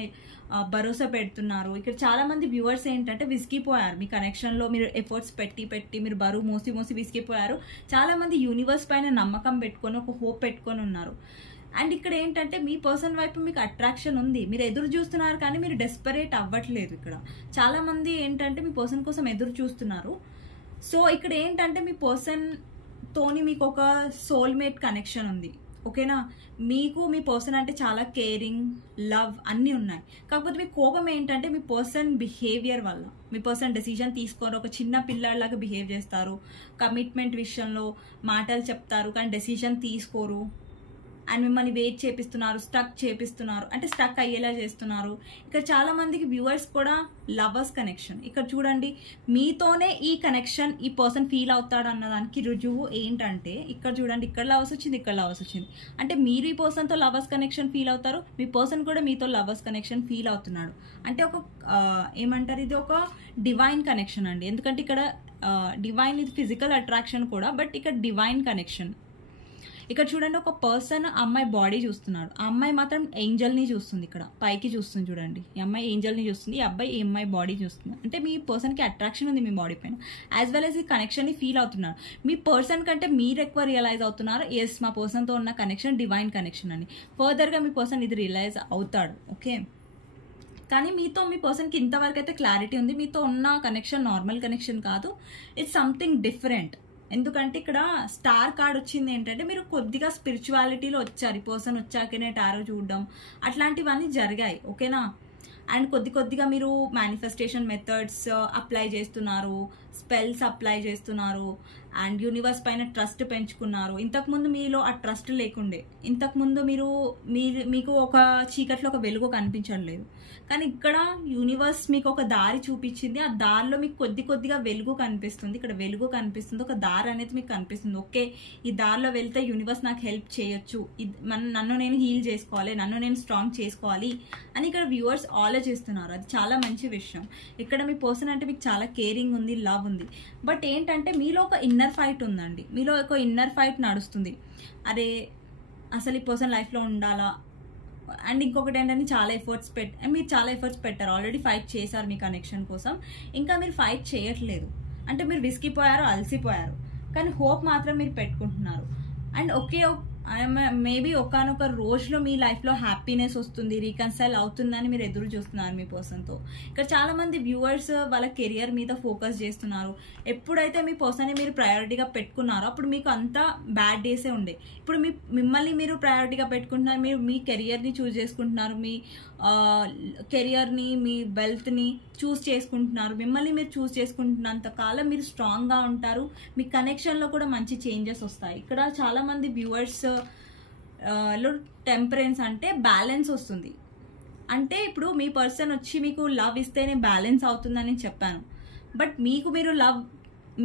భరోసా పెడుతున్నారు. ఇక్కడ చాలామంది వ్యూవర్స్ ఏంటంటే విసిగిపోయారు. మీ కనెక్షన్లో మీరు ఎఫర్ట్స్ పెట్టి మీరు బరువు మోసి విసిగిపోయారు. చాలామంది యూనివర్స్ పైన నమ్మకం పెట్టుకొని ఒక హోప్ పెట్టుకొని ఉన్నారు. అండ్ ఇక్కడ ఏంటంటే మీ పర్సన్ వైపు మీకు అట్రాక్షన్ ఉంది. మీరు ఎదురు చూస్తున్నారు కానీ మీరు డెస్పరేట్ అవ్వట్లేదు. ఇక్కడ చాలామంది ఏంటంటే మీ పర్సన్ కోసం ఎదురు చూస్తున్నారు. సో ఇక్కడ ఏంటంటే మీ పర్సన్తోని మీకు ఒక సోల్మేట్ కనెక్షన్ ఉంది. ఓకేనా? మీకు మీ పర్సన్ అంటే చాలా కేరింగ్, లవ్ అన్నీ ఉన్నాయి. కాకపోతే మీ కోపం ఏంటంటే మీ పర్సన్ బిహేవియర్ వల్ల. మీ పర్సన్ డెసిజన్ తీసుకోరు, ఒక చిన్న పిల్లలాగా బిహేవ్ చేస్తారు. కమిట్మెంట్ విషయంలో మాటలు చెప్తారు కానీ డెసిజన్ తీసుకోరు. అండ్ మిమ్మల్ని వెయిట్ చేపిస్తున్నారు, స్టక్ చేపిస్తున్నారు, అంటే స్టక్ అయ్యేలా చేస్తున్నారు. ఇక్కడ చాలా మందికి వ్యూవర్స్ కూడా లవర్స్ కనెక్షన్. ఇక్కడ చూడండి, మీతోనే ఈ కనెక్షన్ ఈ పర్సన్ ఫీల్ అవుతాడు అన్నదానికి రుజువు ఏంటంటే ఇక్కడ చూడండి, ఇక్కడ లవర్స్ వచ్చింది, ఇక్కడ లవర్స్ వచ్చింది. అంటే మీరు ఈ పర్సన్తో లవర్స్ కనెక్షన్ ఫీల్ అవుతారు, మీ పర్సన్ కూడా మీతో లవర్స్ కనెక్షన్ ఫీల్ అవుతున్నాడు. అంటే ఒక ఏమంటారు, ఇది ఒక డివైన్ కనెక్షన్ అండి. ఎందుకంటే ఇక్కడ డివైన్ ఇది ఫిజికల్ అట్రాక్షన్ కూడా, బట్ ఇక్కడ డివైన్ కనెక్షన్. ఇక్కడ చూడండి, ఒక పర్సన్ అమ్మాయి బాడీ చూస్తున్నాడు, ఆ అమ్మాయి మాత్రం ఏంజల్ని చూస్తుంది. ఇక్కడ పైకి చూస్తుంది చూడండి, ఈ అమ్మాయి ఏంజల్ని చూస్తుంది, ఈ అబ్బాయి ఈ అమ్మాయి బాడీ చూస్తుంది. అంటే మీ పర్సన్కి అట్రాక్షన్ ఉంది మీ బాడీ పైన, యాజ్ వెల్ యాజ్ ఈ కనెక్షన్ని ఫీల్ అవుతున్నారు. మీ పర్సన్ కంటే మీరు ఎక్కువ రియలైజ్ అవుతున్నారు, ఎస్ మా పర్సన్తో ఉన్న కనెక్షన్ డివైన్ కనెక్షన్ అని. ఫర్దర్గా మీ పర్సన్ ఇది రియలైజ్ అవుతాడు. ఓకే, కానీ మీతో మీ పర్సన్కి ఇంతవరకు అయితే క్లారిటీ ఉంది, మీతో ఉన్న కనెక్షన్ నార్మల్ కనెక్షన్ కాదు, ఇట్స్ సంథింగ్ డిఫరెంట్. ఎందుకంటే ఇక్కడ స్టార్ కార్డ్ వచ్చింది ఏంటంటే మీరు కొద్దిగా స్పిరిచువాలిటీలో వచ్చారు. ఈ పర్సన్ వచ్చాకనే టారో చూడడం అట్లాంటివన్నీ జరిగాయి. ఓకేనా? అండ్ కొద్దిగా మీరు మేనిఫెస్టేషన్ మెథడ్స్ అప్లై చేస్తున్నారు, స్పెల్స్ అప్లై చేస్తున్నారు, అండ్ యూనివర్స్ పైన ట్రస్ట్ పెంచుకున్నారు. ఇంతకుముందు మీలో ఆ ట్రస్ట్ లేకుండే, ఇంతకుముందు మీకు ఒక చీకట్లో ఒక వెలుగు కనిపించట్లేదు. కానీ ఇక్కడ యూనివర్స్ మీకు ఒక దారి చూపించింది, ఆ దారిలో మీకు కొద్దిగా వెలుగు కనిపిస్తుంది. ఇక్కడ వెలుగు కనిపిస్తుంది, ఒక దారి అనేది మీకు కనిపిస్తుంది. ఓకే, ఈ దారిలో వెళ్తే యూనివర్స్ నాకు హెల్ప్ చేయొచ్చు, నన్ను నేను హీల్ చేసుకోవాలి, నన్ను నేను స్ట్రాంగ్ చేసుకోవాలి అని ఇక్కడ వ్యూవర్స్ ఆలోచిస్తున్నారు. అది చాలా మంచి విషయం. ఇక్కడ మీ పర్సన్ అంటే మీకు చాలా కేరింగ్ ఉంది, లవ్ ఉంది. బట్ ఏంటంటే మీలో ఒక ఇన్నర్ ఫైట్ ఉందండి, మీలో ఒక ఇన్నర్ ఫైట్ నడుస్తుంది. అరే అసలు ఈ పర్సన్ లైఫ్లో ఉండాలా, అండ్ ఇంకొకటి ఏంటంటే మీరు చాలా ఎఫర్ట్స్ పెట్టారు, ఆల్రెడీ ఫైట్ చేశారు మీ కనెక్షన్ కోసం, ఇంకా మీరు ఫైట్ చేయట్లేదు. అంటే మీరు విసిగిపోయారు, అలసిపోయారు, కానీ హోప్ మాత్రం మీరు పెట్టుకుంటున్నారు. అండ్ మేబీ ఒకానొక రోజులో మీ లైఫ్లో హ్యాపీనెస్ వస్తుంది, రీకన్సైల్ అవుతుందని మీరు ఎదురు చూస్తున్నారు మీ పర్సన్తో. ఇక్కడ చాలా మంది వ్యూవర్స్ వాళ్ళ కెరియర్ మీద ఫోకస్ చేస్తున్నారు. ఎప్పుడైతే మీ పర్సన్ని మీరు ప్రయారిటీగా పెట్టుకున్నారో అప్పుడు మీకు అంతా బ్యాడ్ డేసే ఉండే. ఇప్పుడు మిమ్మల్ని మీరు ప్రయారిటీగా పెట్టుకుంటున్నారు, మీరు మీ కెరియర్ని చూస్ చేసుకుంటున్నారు, మీ కెరియర్ని, మీ వెల్త్ని చూస్ చేసుకుంటున్నారు. మిమ్మల్ని మీరు చూస్ చేసుకుంటున్నంత కాలం మీరు స్ట్రాంగ్గా ఉంటారు. మీ కనెక్షన్లో కూడా మంచి చేంజెస్ వస్తాయి. ఇక్కడ చాలామంది వ్యూవర్స్ లో టెంపరెన్స్ అంటే బ్యాలెన్స్ వస్తుంది. అంటే ఇప్పుడు మీ పర్సన్ వచ్చి మీకు లవ్ ఇస్తేనే బ్యాలెన్స్ అవుతుందని చెప్పాను, బట్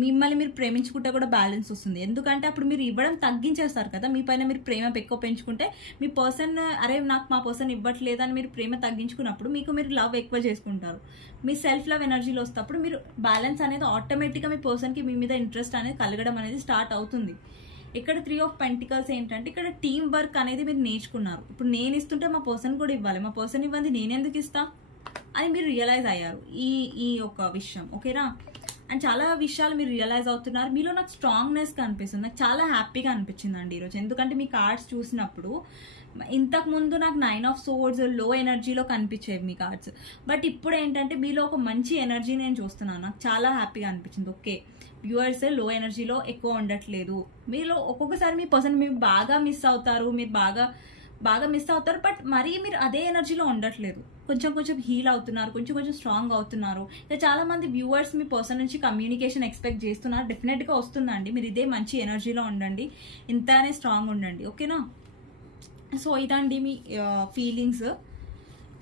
మిమ్మల్ని మీరు ప్రేమించుకుంటే కూడా బ్యాలెన్స్ వస్తుంది. ఎందుకంటే అప్పుడు మీరు ఇవ్వడం తగ్గించేస్తారు కదా, మీ పైన మీరు ప్రేమ ఎక్కువ పెంచుకుంటే మీ పర్సన్ అరే నాకు మా పర్సన్ ఇవ్వట్లేదు అని మీరు ప్రేమ తగ్గించుకున్నప్పుడు మీరు లవ్ ఎక్కువ చేసుకుంటారు. మీ సెల్ఫ్ లవ్ ఎనర్జీలో వస్తేప్పుడు మీరు బ్యాలెన్స్ అనేది ఆటోమేటిక్గా మీ పర్సన్కి మీ మీద ఇంట్రెస్ట్ అనేది కలగడం అనేది స్టార్ట్ అవుతుంది. ఇక్కడ 3 of Pentacles ఏంటంటే ఇక్కడ టీమ్ వర్క్ అనేది మీరు నేర్చుకున్నారు. ఇప్పుడు నేను ఇస్తుంటే మా పర్సన్ కూడా ఇవ్వాలి, మా పర్సన్ ఇవ్వండి నేనెందుకు ఇస్తా అని మీరు రియలైజ్ అయ్యారు ఈ ఒక విషయం. ఓకేనా? అండ్ చాలా విషయాలు మీరు రియలైజ్ అవుతున్నారు. మీలో నాకు స్ట్రాంగ్నెస్ కనిపిస్తుంది. నాకు చాలా హ్యాపీగా అనిపించింది అండి ఈరోజు. ఎందుకంటే మీ కార్డ్స్ చూసినప్పుడు ఇంతకు ముందు నాకు 9 of Swords లో ఎనర్జీలో కనిపించేవి మీ కార్డ్స్, బట్ ఇప్పుడు ఏంటంటే మీలో ఒక మంచి ఎనర్జీ నేను చూస్తున్నాను. నాకు చాలా హ్యాపీగా అనిపించింది. ఓకే, వ్యూవర్స్ లో ఎనర్జీలో ఎక్కువ ఉండట్లేదు. మీలో ఒక్కొక్కసారి మీ పర్సన్ మీరు బాగా మిస్ అవుతారు, మీరు బాగా మిస్ అవుతారు, బట్ మరీ మీరు అదే ఎనర్జీలో ఉండట్లేదు. కొంచెం హీల్ అవుతున్నారు, కొంచెం స్ట్రాంగ్ అవుతున్నారు. ఇంకా చాలా మంది వ్యూవర్స్ మీ పర్సన్ నుంచి కమ్యూనికేషన్ ఎక్స్పెక్ట్ చేస్తున్నారు. డెఫినెట్గా వస్తుందండి. మీరు ఇదే మంచి ఎనర్జీలో ఉండండి, ఇంతనే స్ట్రాంగ్ ఉండండి. ఓకేనా? సో ఇదండి మీ ఫీలింగ్స్.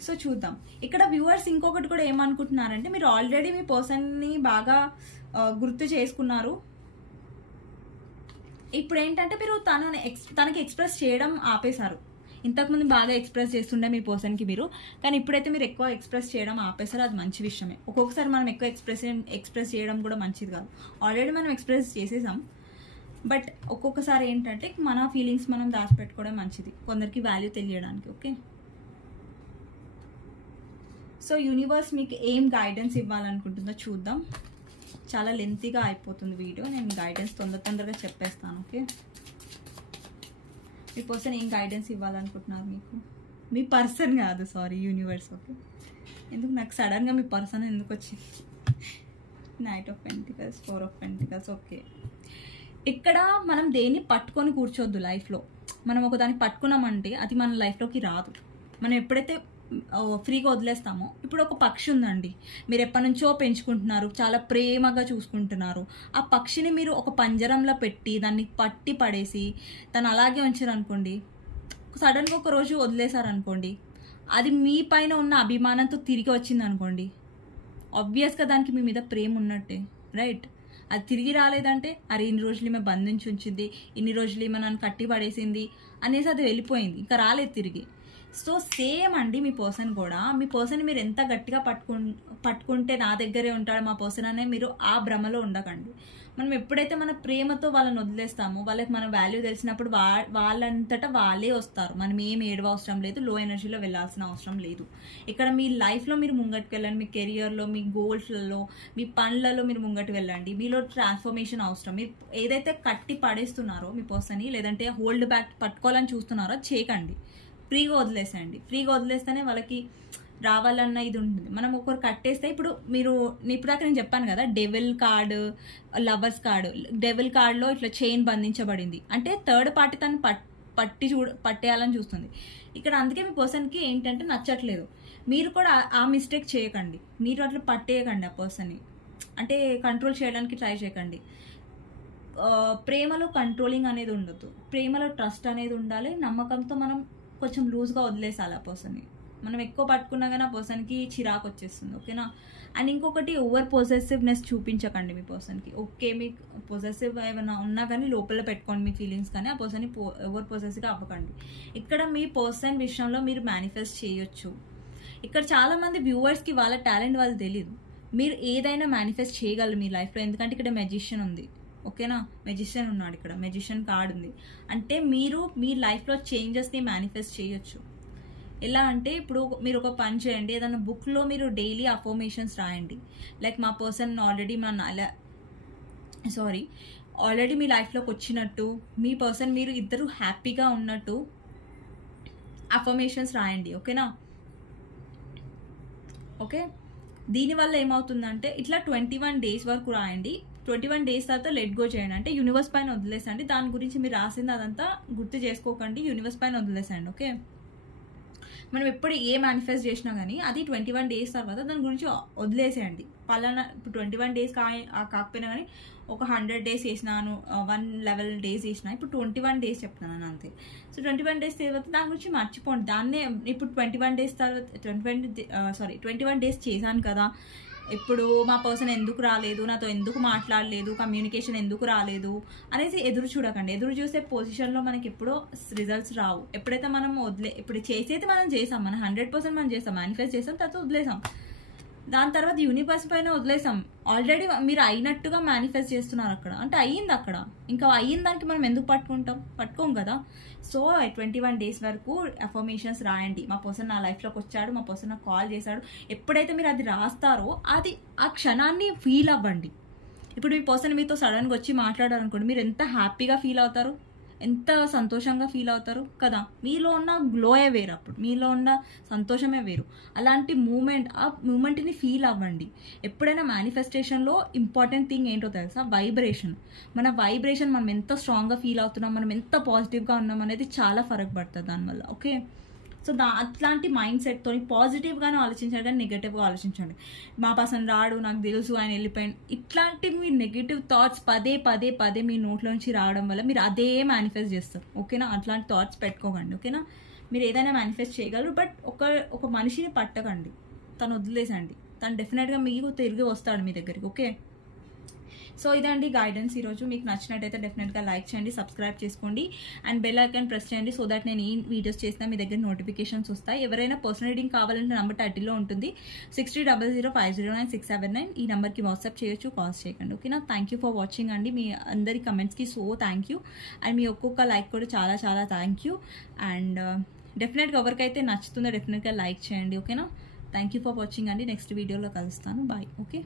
సో చూద్దాం. ఇక్కడ వ్యూవర్స్ ఇంకొకటి కూడా ఏమనుకుంటున్నారంటే మీరు ఆల్రెడీ మీ పర్సన్ని బాగా గుర్తు చేసుకున్నారు. ఇప్పుడు ఏంటంటే మీరు తనకి ఎక్స్ప్రెస్ చేయడం ఆపేశారు. ఇంతకుముందు బాగా ఎక్స్ప్రెస్ చేస్తుండే మీ పర్సన్కి మీరు, కానీ ఇప్పుడైతే మీరు ఎక్కువ ఎక్స్ప్రెస్ చేయడం ఆపేశారు. అది మంచి విషయమే. ఒక్కొక్కసారి మనం ఎక్కువ ఎక్స్ప్రెస్ చేయడం కూడా మంచిది కాదు. ఆల్రెడీ మనం ఎక్స్ప్రెస్ చేసేసాం, బట్ ఒక్కొక్కసారి ఏంటంటే మన ఫీలింగ్స్ మనం దాచిపెట్టుకోవడం మంచిది, కొందరికి వాల్యూ తెలియడానికి. ఓకే, సో యూనివర్స్ మీకు ఏం గైడెన్స్ ఇవ్వాలనుకుంటుందో చూద్దాం. చాలా లెంతీగా అయిపోతుంది వీడియో, నేను గైడెన్స్ తొందరగా చెప్పేస్తాను. ఓకే, మీ పర్సన్ ఏం గైడెన్స్ ఇవ్వాలనుకుంటున్నారు మీకు? మీ పర్సన్ కాదు, సారీ, యూనివర్స్. ఓకే, ఎందుకు నాకు సడన్గా మీ పర్సన్ ఎందుకు వచ్చింది? Knight of Pentacles, 4 of Pentacles. Okay, ఇక్కడ మనం దేన్ని పట్టుకొని కూర్చోద్దు లైఫ్లో. మనం ఒక దాన్ని పట్టుకున్నామంటే అది మన లైఫ్లోకి రాదు. మనం ఎప్పుడైతే ఫ్రీగా వదిలేస్తామో, ఇప్పుడు ఒక పక్షి ఉందండి, మీరు ఎప్పటి నుంచో పెంచుకుంటున్నారు, చాలా ప్రేమగా చూసుకుంటున్నారు. ఆ పక్షిని మీరు ఒక పంజరంలో పెట్టి దాన్ని పట్టి పడేసి తను అలాగే ఉంచారనుకోండి, సడన్గా ఒక రోజు వదిలేశారనుకోండి, అది మీ పైన ఉన్న అభిమానంతో తిరిగి వచ్చింది అనుకోండి, ఆబ్వియస్గా దానికి మీ మీద ప్రేమ ఉన్నట్టే, రైట్? అది తిరిగి రాలేదంటే అరే ఇన్ని రోజులు ఈమె బంధించి ఉంచింది, ఇన్ని రోజులు ఈమె నన్ను కట్టి పడేసింది అనేసి అది వెళ్ళిపోయింది, ఇంకా రాలేదు తిరిగి. సో సేమ్ అండి మీ పర్సన్ కూడా. మీ పర్సన్ మీరు ఎంత గట్టిగా పట్టుకుంటే నా దగ్గరే ఉంటాడు మా పర్సన్ అనే మీరు ఆ భ్రమలో ఉండకండి. మనం ఎప్పుడైతే మన ప్రేమతో వాళ్ళని వదిలేస్తామో, వాళ్ళకి మన వాల్యూ తెలిసినప్పుడు వాళ్ళంతటా వాళ్ళే వస్తారు. మనం ఏం ఏడవ అవసరం లేదు, లో ఎనర్జీలో వెళ్ళాల్సిన అవసరం లేదు. ఇక్కడ మీ లైఫ్లో మీరు ముంగటికి వెళ్ళండి, మీ కెరియర్లో, మీ గోల్స్లలో, మీ పనులలో మీరు ముంగటి వెళ్ళండి. మీలో ట్రాన్స్ఫర్మేషన్ అవసరం. మీరు ఏదైతే కట్టి పడేస్తున్నారో మీ పర్సన్ని, లేదంటే హోల్డ్ బ్యాక్ పట్టుకోవాలని చూస్తున్నారో చేయకండి, ఫ్రీగా వదిలేసేయండి. ఫ్రీగా వదిలేస్తేనే వాళ్ళకి రావాలన్న ఇది ఉంటుంది. మనం ఒకరు కట్టేస్తే, ఇప్పుడు ఇప్పుడాక నేను చెప్పాను కదా, devil card, lovers card. Devil కార్డులో ఇట్లా చైన్ బంధించబడింది అంటే థర్డ్ పార్టీ తను పట్టేయాలని చూస్తుంది. ఇక్కడ అందుకే మీ పర్సన్కి ఏంటంటే నచ్చట్లేదు. మీరు కూడా ఆ మిస్టేక్ చేయకండి. మీరు అట్లా పట్టేయకండి ఆ పర్సన్ని, అంటే కంట్రోల్ చేయడానికి ట్రై చేయకండి. ప్రేమలో కంట్రోలింగ్ అనేది ఉండదు, ప్రేమలో ట్రస్ట్ అనేది ఉండాలి. నమ్మకంతో మనం కొంచెం లూజ్గా వదిలేసాలి ఆ పర్సన్ని. మనం ఎక్కువ పట్టుకున్నా కానీ ఆ పర్సన్కి చిరాకు వచ్చేస్తుంది. ఓకేనా? అండ్ ఇంకొకటి, ఓవర్ పొజెసివ్నెస్ చూపించకండి మీ పర్సన్కి. ఓకే, మీకు పొజెసివ్ ఏమైనా ఉన్నా కానీ లోపల పెట్టుకోండి మీ ఫీలింగ్స్, కానీ ఆ పర్సన్ని ఓవర్ పొజెసివ్గా అవ్వకండి. ఇక్కడ మీ పర్సన్ విషయంలో మీరు మేనిఫెస్ట్ చేయొచ్చు. ఇక్కడ చాలామంది వ్యూవర్స్కి వాళ్ళ టాలెంట్ వాళ్ళు తెలియదు. మీరు ఏదైనా మేనిఫెస్ట్ చేయగలరు మీ లైఫ్లో, ఎందుకంటే ఇక్కడ మెజిషియన్ ఉంది. ఓకేనా? మెజిషియన్ ఉన్నాడు ఇక్కడ, మెజిషియన్ కార్డ్ ఉంది. అంటే మీరు మీ లైఫ్లో చేంజెస్ని మేనిఫెస్ట్ చేయొచ్చు. ఎలా అంటే ఇప్పుడు మీరు ఒక పని చేయండి, ఏదైనా బుక్లో మీరు డైలీ అఫర్మేషన్స్ రాయండి. లైక్ మా పర్సన్ ఆల్రెడీ ఆల్రెడీ మీ లైఫ్లోకి వచ్చినట్టు, మీ పర్సన్ మీరు ఇద్దరు హ్యాపీగా ఉన్నట్టు అఫర్మేషన్స్ రాయండి. ఓకేనా? ఓకే, దీనివల్ల ఏమవుతుందంటే ఇట్లా 21 days వరకు రాయండి. 21 days తర్వాత లెట్ గో చేయండి. అంటే యూనివర్స్ పైన వదిలేసండి. దాని గురించి మీరు రాసింది అదంతా గుర్తు చేసుకోకండి, యూనివర్స్ పైన వదిలేసండి. ఓకే, మనం ఎప్పుడు ఏ మేనిఫెస్ట్ చేసినా కానీ అది 21 days తర్వాత దాని గురించి వదిలేసేయండి. పలానా ఇప్పుడు 21 days కాకపోయినా కానీ ఒక 100 days చేసినాను, 111 days చేసినా, ఇప్పుడు 21 days చెప్తున్నాను అంతే. సో 21 days తర్వాత దాని గురించి మర్చిపోండి. దాన్నే ఇప్పుడు 21 days తర్వాత 21 days చేశాను కదా, ఇప్పుడు మా పర్సన్ ఎందుకు రాలేదు, నాతో ఎందుకు మాట్లాడలేదు, కమ్యూనికేషన్ ఎందుకు రాలేదు అనేసి ఎదురు చూడకండి. ఎదురు చూసే పొజిషన్లో మనకి ఎప్పుడో రిజల్ట్స్ రావు. ఎప్పుడైతే మనం ఇప్పుడు చేసేది మనం చేసాం, మనం 100% మనం చేసాం, మేనిఫెస్ట్ చేసాం, తర్వాత వదిలేసాం. దాని తర్వాత యూనివర్స్ పైన వదిలేసాం. ఆల్రెడీ మీరు అయినట్టుగా మేనిఫెస్ట్ చేస్తున్నారు అక్కడ, అంటే అయ్యింది అక్కడ. ఇంకా అయిన దానికి మనం ఎందుకు పట్టుకోం కదా. సో 21 days వరకు అఫర్మేషన్స్ రాయండి. మా పర్సన్ నా లైఫ్లోకి వచ్చాడు, మా పర్సన్ నాకు కాల్ చేశాడు. ఎప్పుడైతే మీరు అది రాస్తారో అది ఆ క్షణాన్ని ఫీల్ అవ్వండి. ఇప్పుడు మీ పర్సన్ మీతో సడన్గా వచ్చి మాట్లాడారనుకోండి, మీరు ఎంత హ్యాపీగా ఫీల్ అవుతారు, ఎంత సంతోషంగా ఫీల్ అవుతారు కదా. మీలో ఉన్న గ్లోయే వేరు, అప్పుడు మీలో ఉన్న సంతోషమే వేరు. అలాంటి ఆ మూమెంట్ని ఫీల్ అవ్వండి. ఎప్పుడైనా మేనిఫెస్టేషన్లో ఇంపార్టెంట్ థింగ్ ఏంటో తెలుసా? వైబ్రేషన్. మన వైబ్రేషన్, మనం ఎంత స్ట్రాంగ్గా ఫీల్ అవుతున్నాం, మనం ఎంత పాజిటివ్గా ఉన్నాం అనేది చాలా ఫరక్ పడుతుంది దానివల్ల. ఓకే, సో అట్లాంటి మైండ్ సెట్తో పాజిటివ్గానే ఆలోచించండి, కానీ నెగటివ్గా ఆలోచించండి. మా పర్సన్ రాడు, నాకు తెలుసు, ఆయన వెళ్ళిపోయింది, ఇట్లాంటి మీ నెగిటివ్ థాట్స్ పదే మీ నోట్లోంచి రావడం వల్ల మీరు అదే మేనిఫెస్ట్ చేస్తారు. ఓకేనా? అట్లాంటి థాట్స్ పెట్టుకోకండి. ఓకేనా? మీరు ఏదైనా మేనిఫెస్ట్ చేయగలరు, బట్ ఒక మనిషిని పట్టకండి, తను వదిలేసండి. తను డెఫినెట్గా మీకు తిరిగి వస్తాడు మీ దగ్గరికి. ఓకే, సో ఇదండి గైడెన్స్ ఈరోజు. మీకు నచ్చినట్టయితే డెఫినెట్గా లైక్ చేయండి, సబ్స్క్రైబ్ చేసుకోండి, అండ్ బెల్ ఐకాన్ ప్రెస్ చేయండి. సో దట్ నేను ఈ వీడియోస్ చేసినా మీ దగ్గర నోటిఫికేషన్స్ వస్తాయి. ఎవరైనా పర్సనల్ రీడింగ్ కావాలంటే నెంబర్ టైటిల్లో ఉంటుంది, 6300509679. ఈ నెంబర్కి వాట్సాప్ చేయొచ్చు, కాల్స్ చేయకండి. ఓకేనా? థ్యాంక్ యూ ఫర్ వాచింగ్ అండి. మీ అందరి కమెంట్స్కి సో థ్యాంక్ యూ, అండ్ మీ ఒక్కొక్క లైక్ కూడా చాలా చాలా థ్యాంక్ యూ. అండ్ డెఫినెట్గా ఎవరికైతే నచ్చుతుందో డెఫినెట్గా లైక్ చేయండి. ఓకేనా? థ్యాంక్ యూ ఫర్ వాచింగ్ అండి. నెక్స్ట్ వీడియోలో కలుస్తాను. బాయ్. ఓకే.